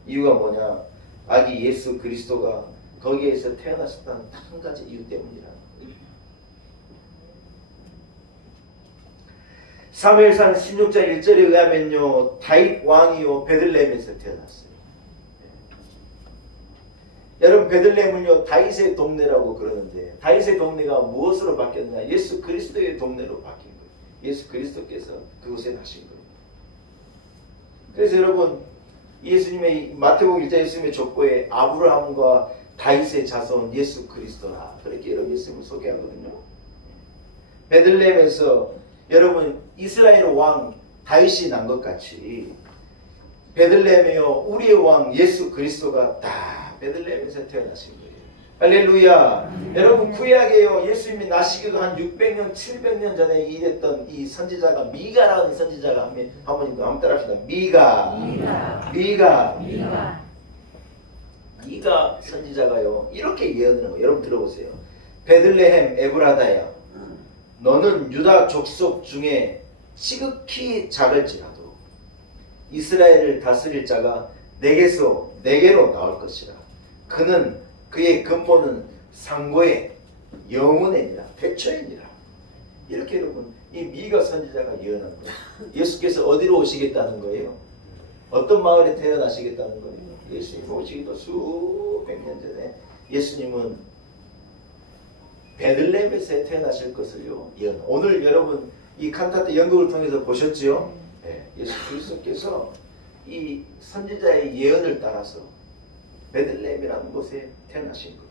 이유가 뭐냐? 아기 예수 그리스도가 거기에서 태어나셨다는 딱 한 가지 이유 때문이라는 거예요. 사무엘상 16장 1절에 의하면요 다윗 왕이요 베들레헴에서 태어났어요. 여러분 베들레헴은요 다윗의 동네라고 그러는데 다윗의 동네가 무엇으로 바뀌었냐? 예수 그리스도의 동네로 바뀐 거예요. 예수 그리스도께서 그곳에 나신 거예요. 그래서 여러분 예수님의 마태복음 1장 예수님의 족보에 아브라함과 다윗의 자손 예수 그리스도라 그렇게 여러분 예수님을 소개하거든요. 베들레헴에서 여러분 이스라엘 왕 다윗이 난 것 같이 베들레헴에요 우리의 왕 예수 그리스도가 다 베들레헴에서 태어나신 거예요. 할렐루야. 여러분 구약에요 예수님이 나시기도 한 600년 700년 전에 일했던 이 선지자가 미가라는 선지자가 한번 따라합시다. 미가 선지자가요 이렇게 예언을 해요. 여러분 들어보세요. 베들레헴 에브라다야 너는 유다 족속 중에 지극히 작을지라도 이스라엘을 다스릴 자가 내게로 나올 것이라. 그는 그의 근본은 상고의 영원이니라 태초이니라. 이렇게 여러분 이 미가 선지자가 예언한 거예요. 예수께서 어디로 오시겠다는 거예요? 어떤 마을에 태어나시겠다는 거예요? 예수님 오시기도 수백 년 전에 예수님은 베들레헴에서 태어나실 것을요 예언. 오늘 여러분 이 칸타타 연극을 통해서 보셨죠? 네, 예수 그리스도께서 이 선지자의 예언을 따라서 베들레헴이라는 곳에 태어나신 거예요.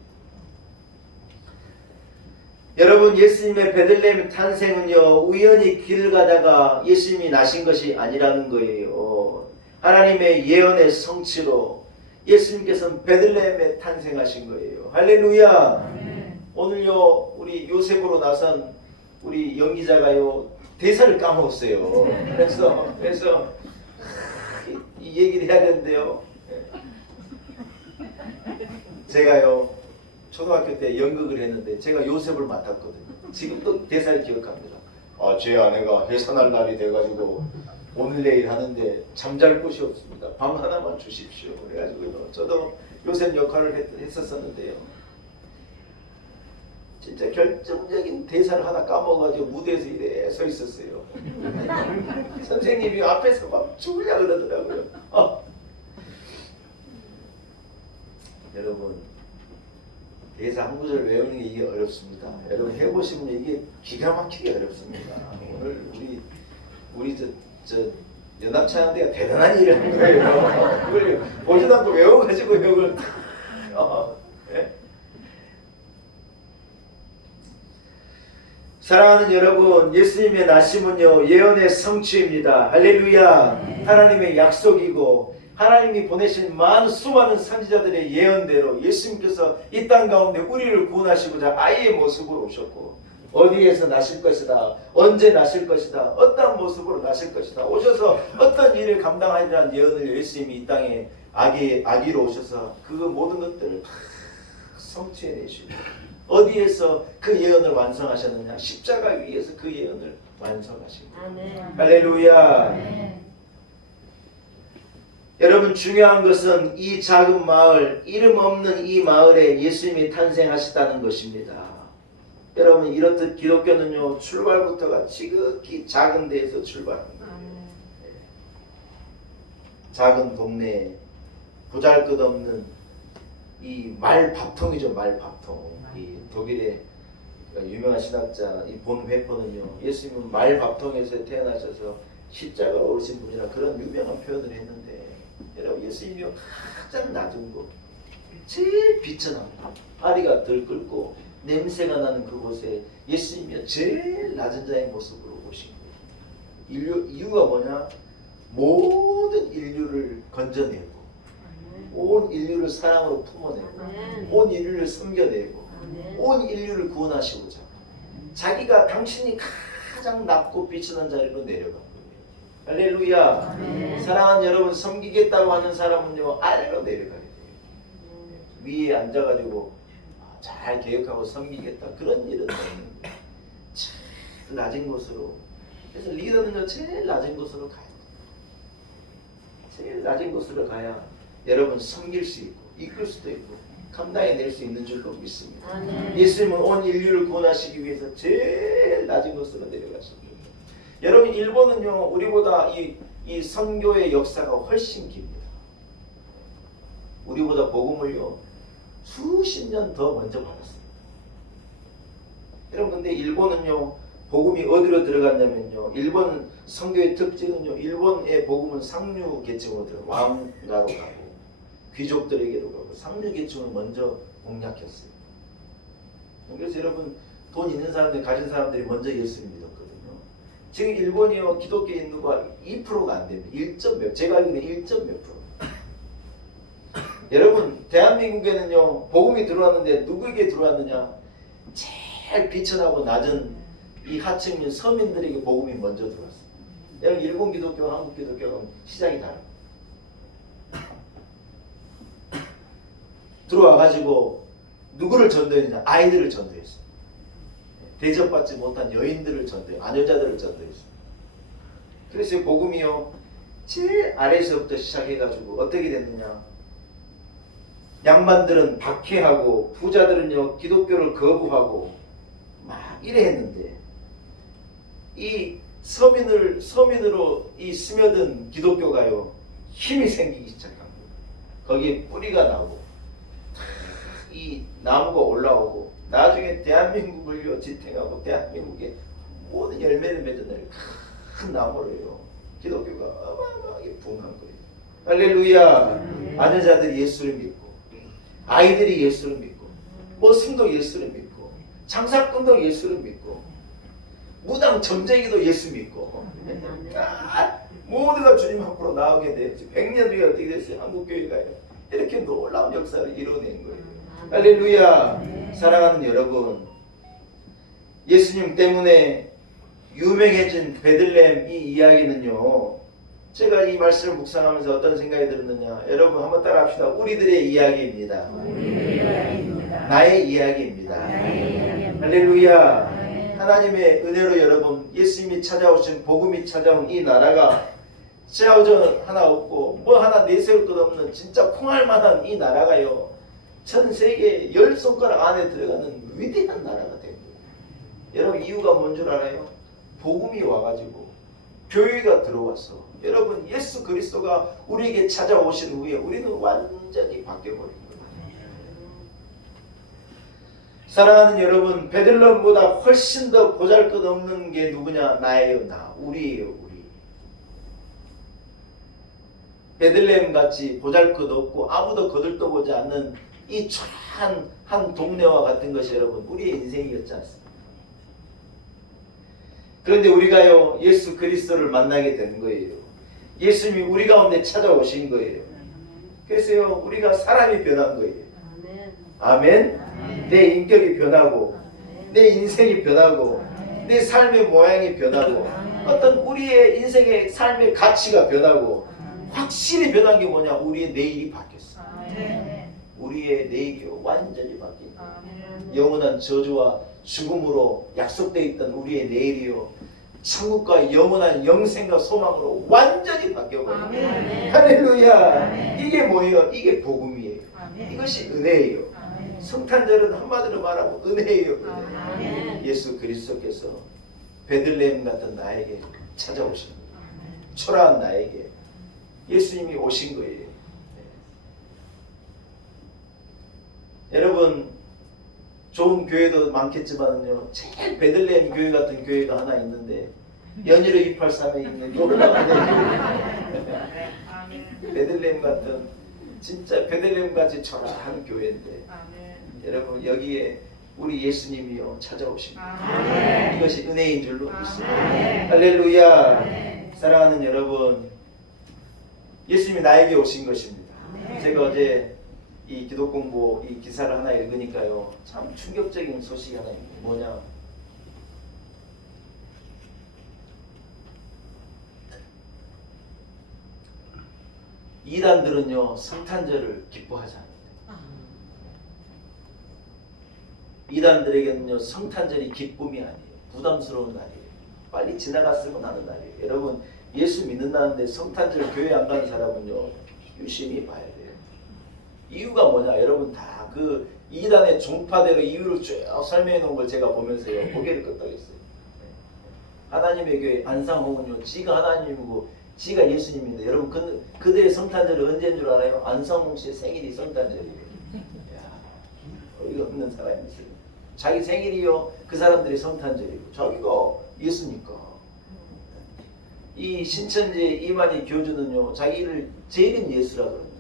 여러분 예수님의 베들레헴 탄생은요 우연히 길을 가다가 예수님이 나신 것이 아니라는 거예요. 하나님의 예언의 성취로 예수님께서는 베들레헴에 탄생하신 거예요. 할렐루야. 오늘요 우리 요셉으로 나선 우리 연기자가요 대사를 까먹었어요. 그래서 이 얘기를 해야 되는데요. 제가요 초등학교 때 연극을 했는데 제가 요셉을 맡았거든요. 지금도 대사를 기억합니다. 제 아내가 해산할 날이 돼가지고 오늘 내일 하는데 잠잘 곳이 없습니다. 방 하나만 주십시오. 그래가지고 저도 요셉 역할을 했었었는데요. 진짜 결정적인 대사를 하나 까먹어가지고 무대에서 이래 서 있었어요. 선생님이 앞에서 막 죽으려 그러더라고요. 여러분 대사 한 구절 외우는 게 이게 어렵습니다. 여러분 해보시면 이게 기가 막히게 어렵습니다. 오늘 우리 저 연합찬양대가 대단한 일을 한 거예요. 그걸 보지도 않고 외워가지고 이걸 예? 사랑하는 여러분, 예수님의 나심은요 예언의 성취입니다. 할렐루야. 하나님의 약속이고 하나님이 보내신 수많은 선지자들의 예언대로 예수님께서 이 땅 가운데 우리를 구원하시고자 아이의 모습으로 오셨고 어디에서 나실 것이다, 언제 나실 것이다, 어떤 모습으로 나실 것이다, 오셔서 어떤 일을 감당하리라는 예언을 예수님이 이 땅에 아기로 오셔서 그 모든 것들을 다 성취해내시고 어디에서 그 예언을 완성하셨느냐? 십자가 위에서 그 예언을 완성하신 거예요. 할렐루야. 여러분 중요한 것은 이 작은 마을, 이름 없는 이 마을에 예수님이 탄생하셨다는 것입니다. 여러분 이렇듯 기독교는요 출발부터가 지극히 작은 데에서 출발합니다. 작은 동네, 보잘것없는 이 말밥통이죠. 말밥통. 이 독일의 유명한 신학자 이 본 회퍼는요 예수님은 말밥통에서 태어나셔서 십자가로 오르신 분이라 그런 유명한 표현을 했는데 여러분 예수님이 가장 낮은 곳, 제일 비천한 곳, 아리가 들끓고 냄새가 나는 그곳에 예수님이 제일 낮은 자의 모습으로 오신 거예요. 이유가 뭐냐? 모든 인류를 건져내고 온 인류를 사랑으로 품어내고 온 인류를 섬겨내고 온 인류를 구원하시고자 자기가 당신이 가장 낮고 비천한 자리로 내려간 거예요. 할렐루야. 사랑하는 여러분, 섬기겠다고 하는 사람은요 아래로 내려가야 돼요. 위에 앉아가지고 잘 계획하고 섬기겠다 그런 일은 없는 거예요. 제일 낮은 곳으로. 그래서 리더는요 제일 낮은 곳으로 가야 돼요. 제일 낮은 곳으로 가야 여러분 섬길 수 있고 이끌 수도 있고 감당해낼 수 있는 줄로 믿습니다. 예수님은 온 인류를 구원하시기 위해서 제일 낮은 곳으로 내려가십니다. 여러분 일본은요 우리보다 이 선교의 역사가 훨씬 깁니다. 우리보다 복음을요 수십 년 더 먼저 받았습니다. 여러분 근데 일본은요 복음이 어디로 들어갔냐면요 일본 선교의 특징은요 일본의 복음은 상류 계층으로 들어가고 왕가로 가고 귀족들에게로 가고 상류 계층을 먼저 공략했어요. 그래서 여러분 돈 있는 사람들 가진 사람들이 먼저 예수를 믿었거든요. 지금 일본이요 기독교 인구가 2%가 안 됩니다. 1.몇 제가 알기로는 1.몇 %. 여러분 대한민국에는요 복음이 들어왔는데 누구에게 들어왔느냐? 제일 비천하고 낮은 이 하층민 서민들에게 복음이 먼저 들어왔어요. 여러분 일본 기독교와 한국 기독교는 시작이 다릅니다. 들어와가지고 누구를 전도했느냐? 아이들을 전도했어요. 대접받지 못한 여인들을 전도해요. 아녀자들을 전도했어요. 그래서 복음이요 제일 아래에서부터 시작해가지고 어떻게 됐느냐? 양반들은 박해하고 부자들은요 기독교를 거부하고 막 이래 했는데 이 서민으로 이 스며든 기독교가요 힘이 생기기 시작한 거예요. 거기에 뿌리가 나고 이 나무가 올라오고 나중에 대한민국을요 지탱하고 대한민국의 모든 열매를 맺어내는 큰 나무를요 기독교가 어마어마하게 부흥한 거예요. 할렐루야. 아내자들이 예수를 믿고 아이들이 예수를 믿고 모승도 예수를 믿고 장사꾼도 예수를 믿고 무당 점쟁이도 예수 믿고 모두가 주님 앞으로 나오게 됐지. 100년 뒤에 어떻게 됐어요? 한국교회가요 이렇게 놀라운 역사를 이뤄낸 거예요. 할렐루야. 사랑하는 여러분, 예수님 때문에 유명해진 베들레헴 이 이야기는요, 제가 이 말씀을 묵상하면서 어떤 생각이 들었느냐, 여러분 한번 따라합시다. 우리들의 이야기입니다. 나의 이야기입니다. 할렐루야. 하나님의 은혜로 여러분, 예수님이 찾아오신, 복음이 찾아온 이 나라가 샤워전 하나 없고 뭐 하나 내세울 것 없는 진짜 콩할 만한 이 나라가요, 전 세계 10손가락 안에 들어가는 위대한 나라가 된 거예요. 여러분 이유가 뭔 줄 알아요? 복음이 와가지고 교회가 들어와서, 여러분 예수 그리스도가 우리에게 찾아오신 후에 우리는 완전히 바뀌어버린 거예요. 사랑하는 여러분, 베들레헴보다 훨씬 더 보잘것없는 게 누구냐? 나예요. 나. 우리예요. 우리. 베들레헴 같이 보잘것없고 아무도 거들떠보지 않는 이 초라한 한 동네와 같은 것이 여러분 우리의 인생이었지 않습니까? 그런데 우리가요, 예수 그리스도를 만나게 된 거예요. 예수님이 우리 가운데 찾아오신 거예요. 그래서요, 우리가 사람이 변한 거예요. 아멘. 내 인격이 변하고, 내 인생이 변하고, 내 삶의 모양이 변하고, 어떤 우리의 인생의 삶의 가치가 변하고, 확실히 변한 게 뭐냐? 우리의 내일이 바뀌었어. 우리의 내일이 완전히 바뀐 거예요. 영원한 저주와 죽음으로 약속되어 있던 우리의 내일이요, 천국과 영원한 영생과 소망으로 완전히 바뀌어버려요. 할렐루야. 이게 뭐예요? 이게 복음이에요. 이것이 은혜예요. 성탄절은 한마디로 말하고 은혜예요. 은혜. 예수 그리스도께서 베들레헴 같은 나에게 찾아오신 거예요. 초라한 나에게 예수님이 오신 거예요. 여러분, 좋은 교회도 많겠지만요, 제일 베들레헴 교회 같은 교회가 하나 있는데, 연희로 283에 있는 놀라운 교회. 베들레헴 같은, 진짜 베들레헴 같이 초라한 교회인데, 여러분 여기에 우리 예수님이요 찾아오십니다. 이것이 은혜인 줄로 믿습니다. 할렐루야. 사랑하는 여러분, 예수님이 나에게 오신 것입니다. 제가 어제 이 기도 공부 이 기사를 하나 읽으니까요, 참 충격적인 소식이 하나 있네요. 뭐냐? 이단들은요 성탄절을 기뻐하지 않아요. 이단들에게는요 성탄절이 기쁨이 아니에요. 부담스러운 날이에요. 빨리 지나갔으면 하는 날이에요. 여러분 예수 믿는다는데 성탄절 교회 안 가는 사람은요 유심히 봐야 돼요. 이유가 뭐냐? 여러분 다 그 이단의 종파대로 이유를 쭉 설명해 놓은 걸 제가 보면서요 고개를 끄덕였어요. 하나님의 교회 안상홍은요 지가 하나님이고 지가 예수님인데, 여러분 그들의 성탄절이 언제인 줄 알아요? 안상홍 씨의 생일이 성탄절이에요. 어이가 없는 사람이 있어요. 자기 생일이요 그 사람들이 성탄절이고, 자기가 예수니까. 이 신천지 이만희 교주는요 자기를 재림 예수라 그럽니다.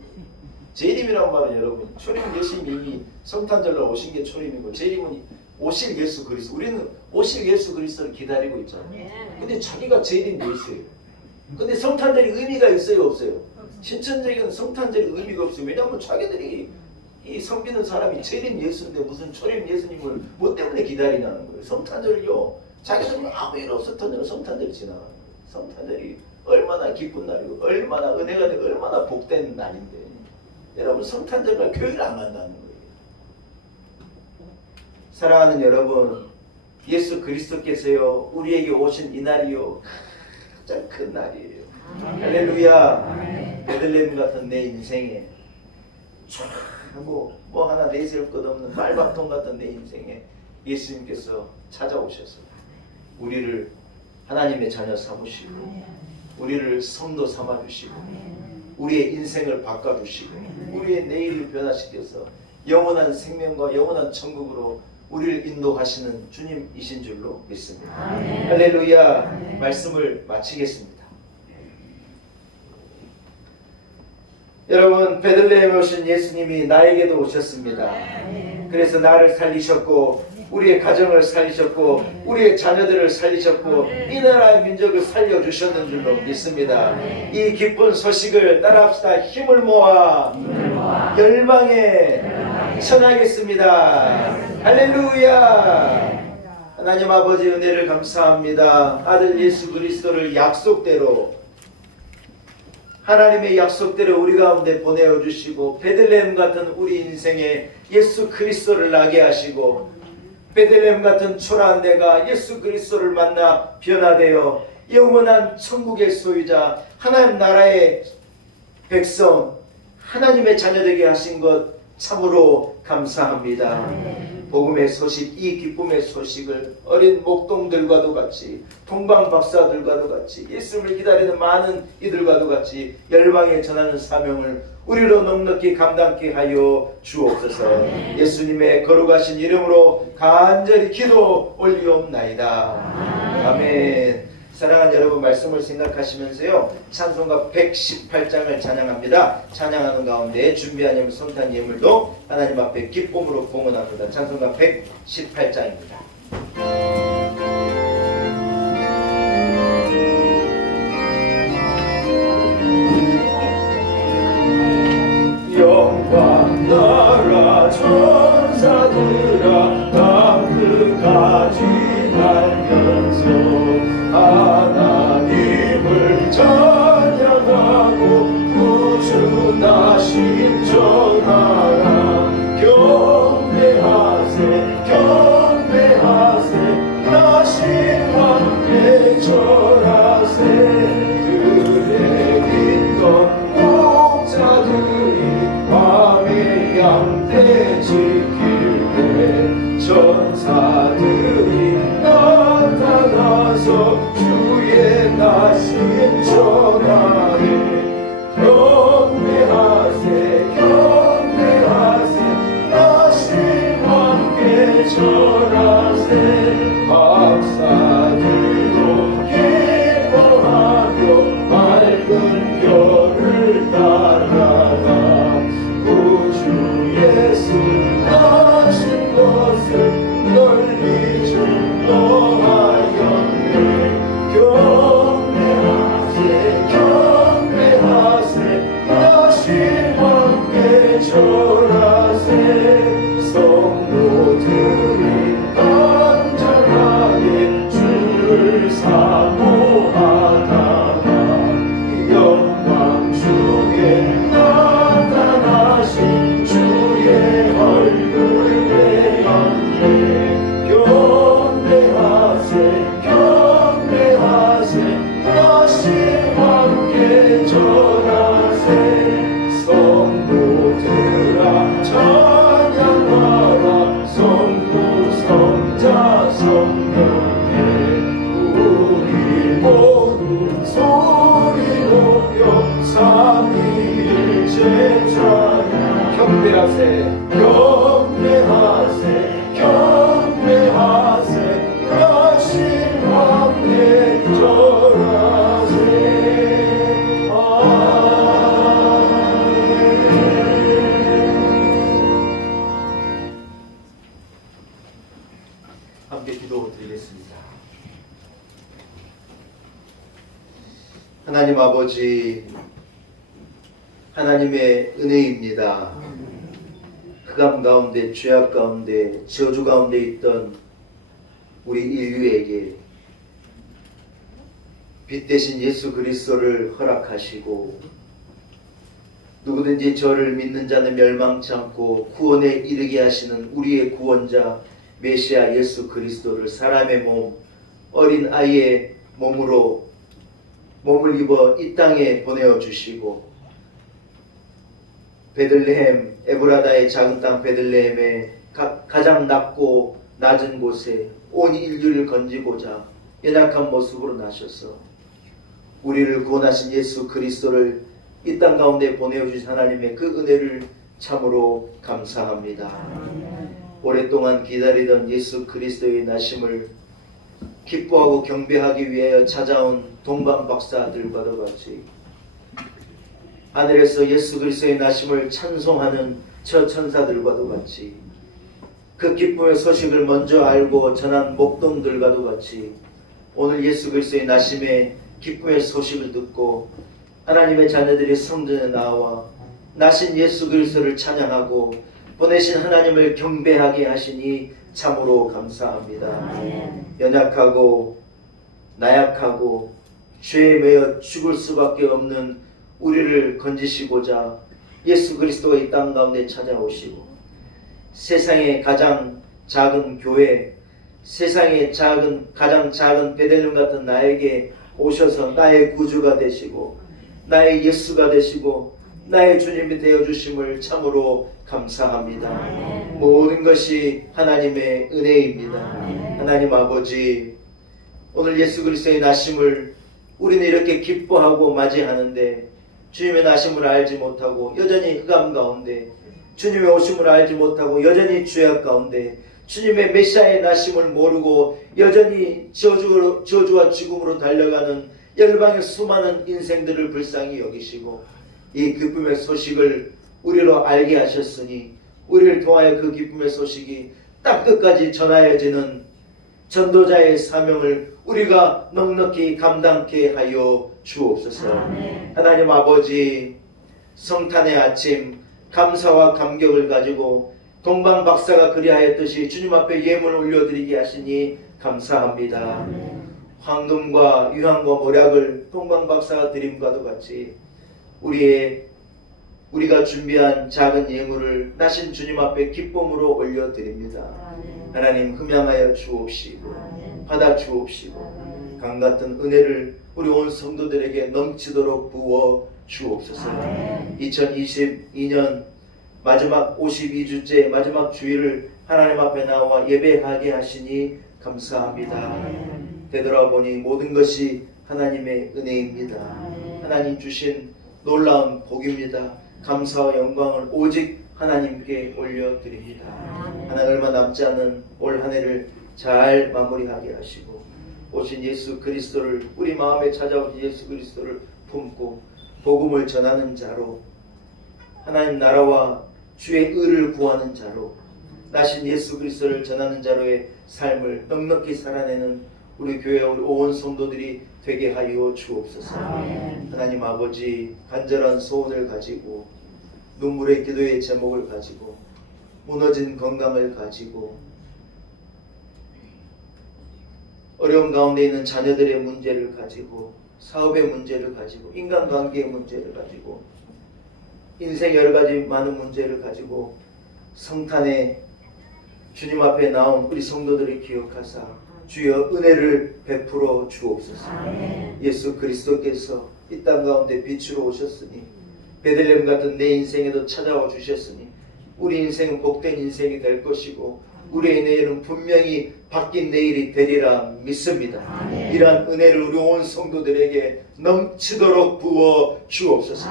재림이란 말은 여러분 초림 예수님이 이미 성탄절로 오신 게 초림이고, 재림은 오실 예수 그리스도. 우리는 오실 예수 그리스도를 기다리고 있잖아요. 근데 자기가 재림 예수예요. 근데 성탄절이 의미가 있어요 없어요? 신천지에게는 성탄절이 의미가 없어요. 왜냐하면 자기들이 이 섬기는 사람이 재림 예수인데 무슨 초림 예수님을 뭐 때문에 기다리냐는 거예요. 성탄절이요 자기들은 아무 일 없었던 성탄절이 지나가는 거예요. 성탄절이 얼마나 기쁜 날이고 얼마나 은혜가 되고 얼마나 복된 날인데, 여러분 성탄절날 교회를 안 간다는 거예요. 사랑하는 여러분, 예수 그리스도께서요 우리에게 오신 이 날이요 가장 큰 날이에요. 할렐루야. 베들레헴 같은 내 인생에 뭐 하나 내세울 것 없는 말밥통 같은 내 인생에 예수님께서 찾아오셔서 우리를 하나님의 자녀 삼으시고 우리를 성도 삼아주시고 우리의 인생을 바꿔주시고 우리의 내일을 변화시켜서 영원한 생명과 영원한 천국으로 우리를 인도하시는 주님이신 줄로 믿습니다. 할렐루야. 말씀을 마치겠습니다. 여러분 베들레헴에 오신 예수님이 나에게도 오셨습니다. 그래서 나를 살리셨고 우리의 가정을 살리셨고 우리의 자녀들을 살리셨고 이 나라의 민족을 살려주셨는 줄로 믿습니다. 이 기쁜 소식을 따라합시다. 힘을 모아 열방에 전하겠습니다. 할렐루야. 하나님 아버지 은혜를 감사합니다. 아들 예수 그리스도를 약속대로 하나님의 약속대로 우리 가운데 보내어 주시고 베들레헴 같은 우리 인생에 예수 그리스도를 나게 하시고 베들레헴 같은 초라한 내가 예수 그리스도를 만나 변화되어 영원한 천국의 소유자 하나님 나라의 백성 하나님의 자녀되게 하신 것 참으로 감사합니다. 복음의 소식, 이 기쁨의 소식을 어린 목동들과도 같이 동방 박사들과도 같이 예수를 기다리는 많은 이들과도 같이 열방에 전하는 사명을 우리로 넉넉히 감당케 하여 주옵소서. 예수님의 거룩하신 이름으로 간절히 기도 올리옵나이다. 아멘. 사랑하는 여러분, 말씀을 생각하시면서요 찬송가 118장을 찬양합니다. 찬양하는 가운데 준비한 예물, 손탄 예물도 하나님 앞에 기쁨으로 봉헌합니다. 찬송가 118장입니다. 영광 나라 천사들아 다 끝까지 날면서 하나님을 찬양하고 구주 나심 전하라. 경배하세 경배하세 나심 함께 절하세. 들에 있던 목자들이 밤에 양떼 지킬 때 전사들이 나타나서 주의 나심 전하네. 경배하세 경배하세 나심 함께 절하세. 박사들도 기뻐하며 맑은 별을 따라가 구주 예수 나신 것을 널리 증거하였네. 경배하세 경배하세 나심 함께 절하세. 성도들이 간절하게 주를 사모하다가 영광 중에 나타나신 주의 얼굴 배웠네. 경배하세 경배하세 나심 함께 절하세. 성도들아 찬양하라. 성부 성자 성령께 우리 모두 소리 높여 삼위일체 찬양. 경배하세 경배하세 경배하세 나심 함께 절하세. 함께 기도드리겠습니다. 하나님 아버지, 하나님의 은혜입니다. 흑암 가운데 죄악 가운데 저주 가운데 있던 우리 인류에게 빛 대신 예수 그리스도를 허락하시고 누구든지 저를 믿는 자는 멸망치 않고 구원에 이르게 하시는 우리의 구원자 메시아 예수 그리스도를 사람의 몸, 어린 아이의 몸으로 몸을 입어 이 땅에 보내어 주시고 베들레헴 에브라다의 작은 땅 베들레헴의 가장 낮고 낮은 곳에 온 인류를 건지고자 연약한 모습으로 나셔서 우리를 구원하신 예수 그리스도를 이 땅 가운데 보내어 주신 하나님의 그 은혜를 참으로 감사합니다. 오랫동안 기다리던 예수 그리스도의 나심을 기뻐하고 경배하기 위하여 찾아온 동방 박사들과도 같이 하늘에서 예수 그리스도의 나심을 찬송하는 저 천사들과도 같이 그 기쁨의 소식을 먼저 알고 전한 목동들과도 같이 오늘 예수 그리스도의 나심의 기쁨의 소식을 듣고 하나님의 자녀들이 성전에 나와 나신 예수 그리스도를 찬양하고 보내신 하나님을 경배하게 하시니 참으로 감사합니다. 연약하고 나약하고 죄에 매여 죽을 수밖에 없는 우리를 건지시고자 예수 그리스도가 이 땅 가운데 찾아오시고 세상의 가장 작은 교회, 세상의 가장 작은 베들레헴 같은 나에게 오셔서 나의 구주가 되시고 나의 예수가 되시고 나의 주님이 되어주심을 참으로 감사합니다. 모든 것이 하나님의 은혜입니다. 하나님 아버지, 오늘 예수 그리스도의 나심을 우리는 이렇게 기뻐하고 맞이하는데 주님의 나심을 알지 못하고 여전히 흑암 가운데, 주님의 오심을 알지 못하고 여전히 죄악 가운데, 주님의 메시아의 나심을 모르고 여전히 저주와 죽음으로 달려가는 열방의 수많은 인생들을 불쌍히 여기시고 이 기쁨의 소식을 우리로 알게 하셨으니 우리를 통하여 그 기쁨의 소식이 땅끝까지 전하여지는 전도자의 사명을 우리가 넉넉히 감당케 하여 주옵소서. 하나님 아버지, 성탄의 아침 감사와 감격을 가지고 동방 박사가 그리하였듯이 주님 앞에 예물을 올려드리게 하시니 감사합니다. 황금과 유황과 모략을 동방 박사가 드림과도 같이 우리가 준비한 작은 예물을 나신 주님 앞에 기쁨으로 올려드립니다. 하나님 흠양하여 주옵시고 받아 주옵시고 강같은 은혜를 우리 온 성도들에게 넘치도록 부어 주옵소서. 2022년 마지막 52주째 마지막 주일을 하나님 앞에 나와 예배하게 하시니 감사합니다. 되돌아보니 모든 것이 하나님의 은혜입니다. 하나님 주신 놀라운 복입니다. 감사와 영광을 오직 하나님께 올려드립니다. 하나님 얼마 남지 않은 올 한 해를 잘 마무리하게 하시고 오신 예수 그리스도를, 우리 마음에 찾아오신 예수 그리스도를 품고 복음을 전하는 자로, 하나님 나라와 주의 의를 구하는 자로, 나신 예수 그리스도를 전하는 자로의 삶을 넉넉히 살아내는 우리 교회와 우리 온 성도들이 되게 하여 주옵소서. 하나님 아버지, 간절한 소원을 가지고 눈물의 기도의 제목을 가지고 무너진 건강을 가지고 어려운 가운데 있는 자녀들의 문제를 가지고 사업의 문제를 가지고 인간관계의 문제를 가지고 인생 여러 가지 많은 문제를 가지고 성탄에 주님 앞에 나온 우리 성도들을 기억하사 주여 은혜를 베풀어 주옵소서. 예수 그리스도께서 이 땅 가운데 빛으로 오셨으니 베들레헴 같은 내 인생에도 찾아와 주셨으니 우리 인생은 복된 인생이 될 것이고 우리의 내일은 분명히 바뀐 내일이 되리라 믿습니다. 이러한 은혜를 우리 온 성도들에게 넘치도록 부어 주옵소서.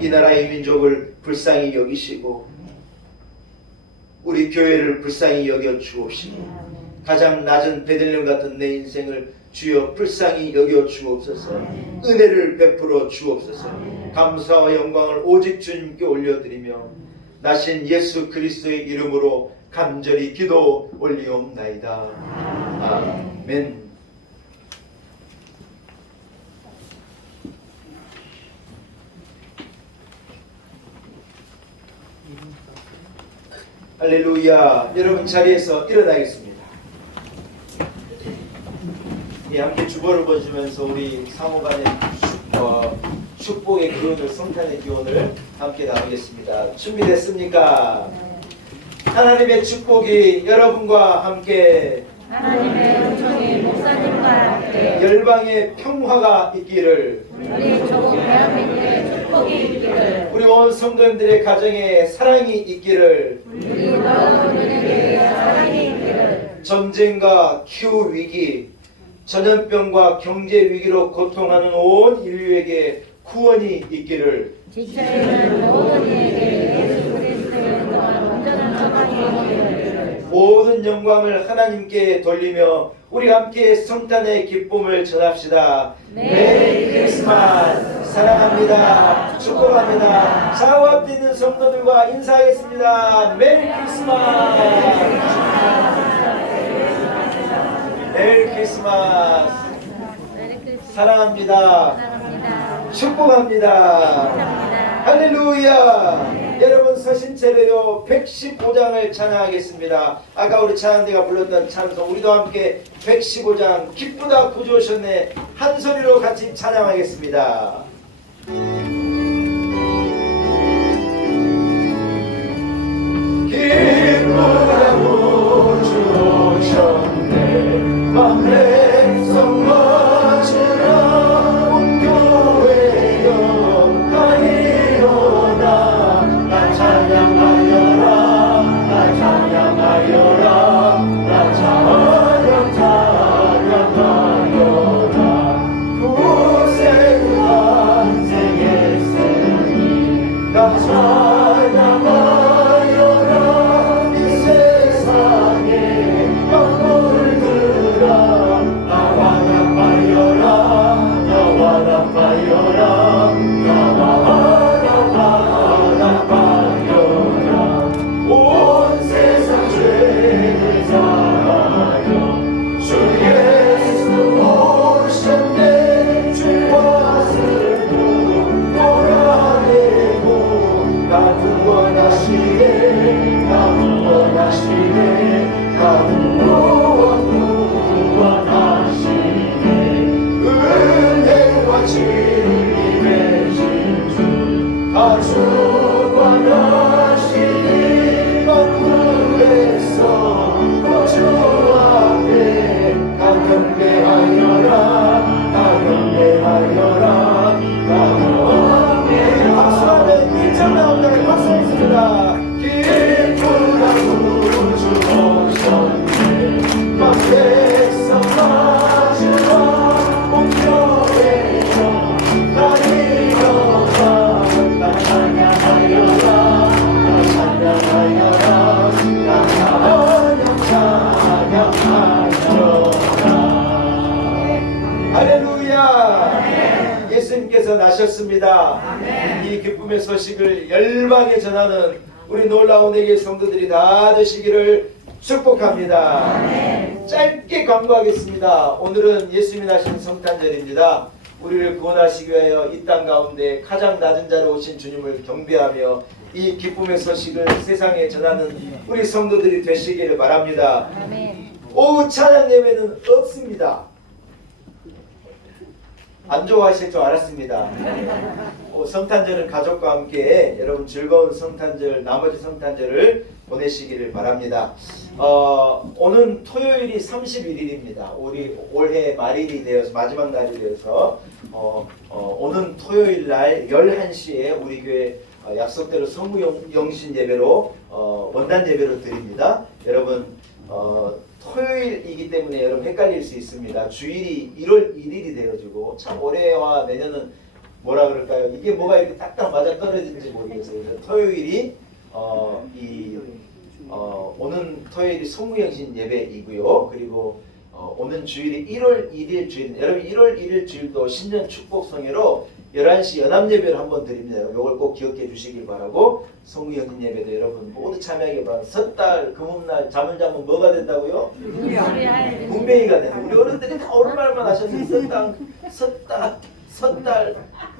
이 나라의 민족을 불쌍히 여기시고 우리 교회를 불쌍히 여겨 주옵시고 가장 낮은 베들레헴 같은 내 인생을 주여 불쌍히 여겨 주옵소서. 은혜를 베풀어 주옵소서. 감사와 영광을 오직 주님께 올려드리며 나신 예수 그리스도의 이름으로 간절히 기도 올리옵나이다. 아멘. 할렐루야. 여러분 자리에서 일어나겠습니다. 함께 주보를 보시면서 우리 상호간의 축복의 기원을, 성탄의 기원을 함께 나누겠습니다. 준비됐습니까? 하나님의 축복이 여러분과 함께, 하나님의 은총이 목사님과 함께, 열방의 평화가 있기를, 우리 조국 대한민국의 축복이 있기를, 우리 온 성도님들의 가정에 사랑이 있기를, 우리 온 은혜에 사랑이 있기를, 전쟁과 기후 위기, 전염병과 경제 위기로 고통하는 온 인류에게 구원이 있기를, 지체에 있는 모든 이에게 예수 그리스도의 또한 온전한 평안이 있기를, 모든 영광을 하나님께 돌리며 우리 함께 성탄의 기쁨을 전합시다. 메리 크리스마스. 사랑합니다. 축복합니다. 좌우 앞에 있는 성도들과 인사하겠습니다. 메리 크리스마스. 메리 크리스마스. 사랑합니다. 축복합니다. 할렐루야. 여러분 서신 채로요 115장을 찬양하겠습니다. 아까 우리 찬양대가 불렀던 찬송 우리도 함께 115장 기쁘다 구주 오셨네 한 소리로 같이 찬양하겠습니다. 기쁘다 구주 오셨네 만 백성 맞으라 온 교회여 다 일어나 나 찬양하여라 나 찬양하여라 나 찬양하여라 구세주 탄생했으니 나 찬양하여라 이 세상에 만물들아 나와 나파여라 나와 나파여라 나와 나파여라 온 세상 죄를 사하여 주 예수 오셨네 죄와 슬픔 몰아내고 나 구원하시네 나 구원하시네 나 구원하시네 은혜와 진리 되신 주 아주 관하시니 만물에서 구주 앞에 다 경배하여라 다 경배하여라 다 경배하여라 박수하면 1절 나옵니다. 박수 있습니다. 기쁘다 구주 오셨네 만 백성 맞으라 온 교회여 다 일어나 나 찬양하여라 나 찬양하여라 나 찬양하여라 할렐루야. 예수님께서 나셨습니다. 이 기쁨의 소식을 열방에 전하는 우리 놀라운 에게 성도들이 다 되시기를 축복합니다. 짧게 광고하겠습니다. 오늘은 예수님이 나신 성탄절입니다. 우리를 구원하시기 위하여 이 땅 가운데 가장 낮은 자로 오신 주님을 경배하며 이 기쁨의 소식을 세상에 전하는 우리 성도들이 되시기를 바랍니다. 오후 찬양 예배는 없습니다. 안 좋아하실 줄 알았습니다. 성탄절은 가족과 함께 여러분 즐거운 성탄절, 나머지 성탄절을 보내시기를 바랍니다. 오는 토요일이 31일입니다. 우리 올해 말일이 되어서 마지막 날이 되어서 오는 토요일 날 11시에 우리 교회 약속대로 성무영신 예배로 원단 예배로 드립니다. 여러분 토요일이기 때문에 여러분 헷갈릴 수 있습니다. 주일이 1월 1일이 되어지고 참 올해와 내년은 뭐라 그럴까요? 이게 뭐가 이렇게 딱딱 맞아 떨어지는지 모르겠어요. 그래서 토요일이 오는 토요일이 성무영신 예배이고요. 그리고 오는 주일이 1월 1일 주일. 여러분 1월 1일 주일도 신년 축복성회로 11시 연합예배를 한번 드립니다. 이걸 꼭 기억해 주시길 바라고 성무영신 예배도 여러분 모두 참여하기 바랍니다. 섣달 금음날 잠을 자면 뭐가 된다고요? 분명히가 된다. 우리 어른들이 다 오랜만만 하셨어요. 섣달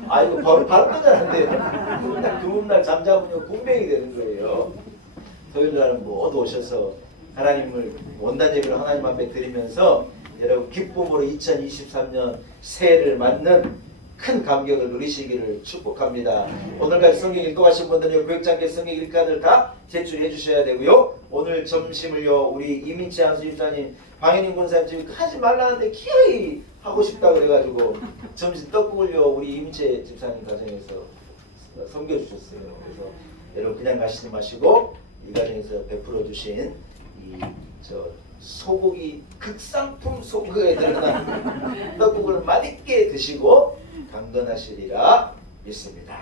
아이고 바로 끝나는데요. 금음날 잠자면 군뱅이 되는 거예요. 토요일날은 모두 오셔서 하나님을 원단 예배를 하나님 앞에 드리면서 여러분 기쁨으로 2023년 새해를 맞는 큰 감격을 누리시기를 축복합니다. 오늘까지 성경 읽고 가신 분들은 교육장께 성경 읽기를 다 제출해 주셔야 되고요. 오늘 점심을요 우리 이민채 한수 집사님, 방현인 군사님 지금 하지 말라는데 기어이 하고 싶다 그래가지고 점심 떡국을요 우리 이민채 집사님 가정에서 섬겨주셨어요. 그래서 여러분 그냥 가시지 마시고 이 가정에서 베풀어 주신 저 소고기 극상품 소고기에 들어간 떡국을 맛있게 드시고 강건하시리라 믿습니다.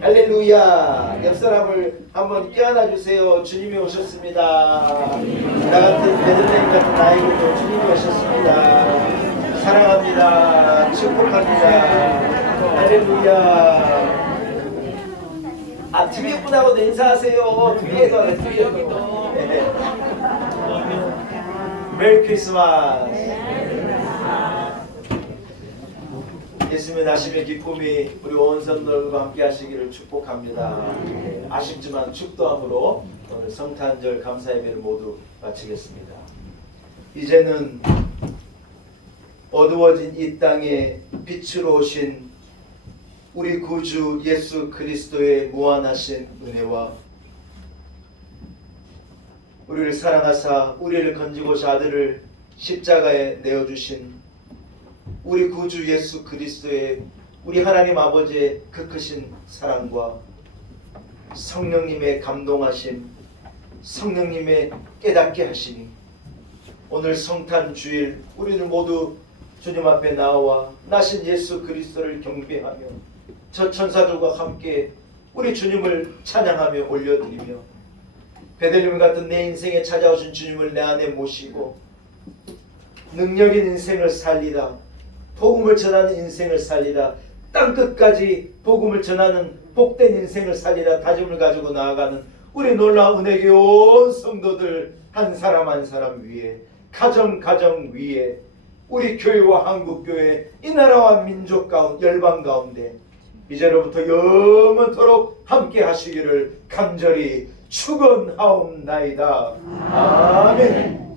할렐루야. 옆 사람을 한번 껴안아 주세요. 주님이 오셨습니다. 나 같은 베들레헴 같은 아이들도 주님이 오셨습니다. 사랑합니다. 축복합니다. 할렐루야. 뒤에 분하고도 인사하세요. 뒤에도. 네. 메리 크리스마스. 예수님의 나심의 기쁨이 우리 온 성도들과 함께 하시기를 축복합니다. 아쉽지만 축도함으로 오늘 성탄절 감사 예배를 모두 마치겠습니다. 이제는 어두워진 이 땅에 빛으로 오신 우리 구주 예수 그리스도의 무한하신 은혜와 우리를 사랑하사 우리를 건지고자 아들을 십자가에 내어주신 우리 구주 예수 그리스도의 우리 하나님 아버지의 그 크신 사랑과 성령님의 감동하심, 성령님의 깨닫게 하시니 오늘 성탄 주일 우리는 모두 주님 앞에 나와 나신 예수 그리스도를 경배하며 저 천사들과 함께 우리 주님을 찬양하며 올려드리며 베들레헴 같은 내 인생에 찾아오신 주님을 내 안에 모시고 능력인 인생을 살리다, 복음을 전하는 인생을 살리다, 땅끝까지 복음을 전하는 복된 인생을 살리다 다짐을 가지고 나아가는 우리 놀라운 은혜교회 온 성도들 한 사람 한 사람 위에, 가정 위에, 우리 교회와 한국교회, 이 나라와 민족 가운데, 열방 가운데 이제로부터 영원토록 함께 하시기를 간절히 축원하옵나이다. 아멘.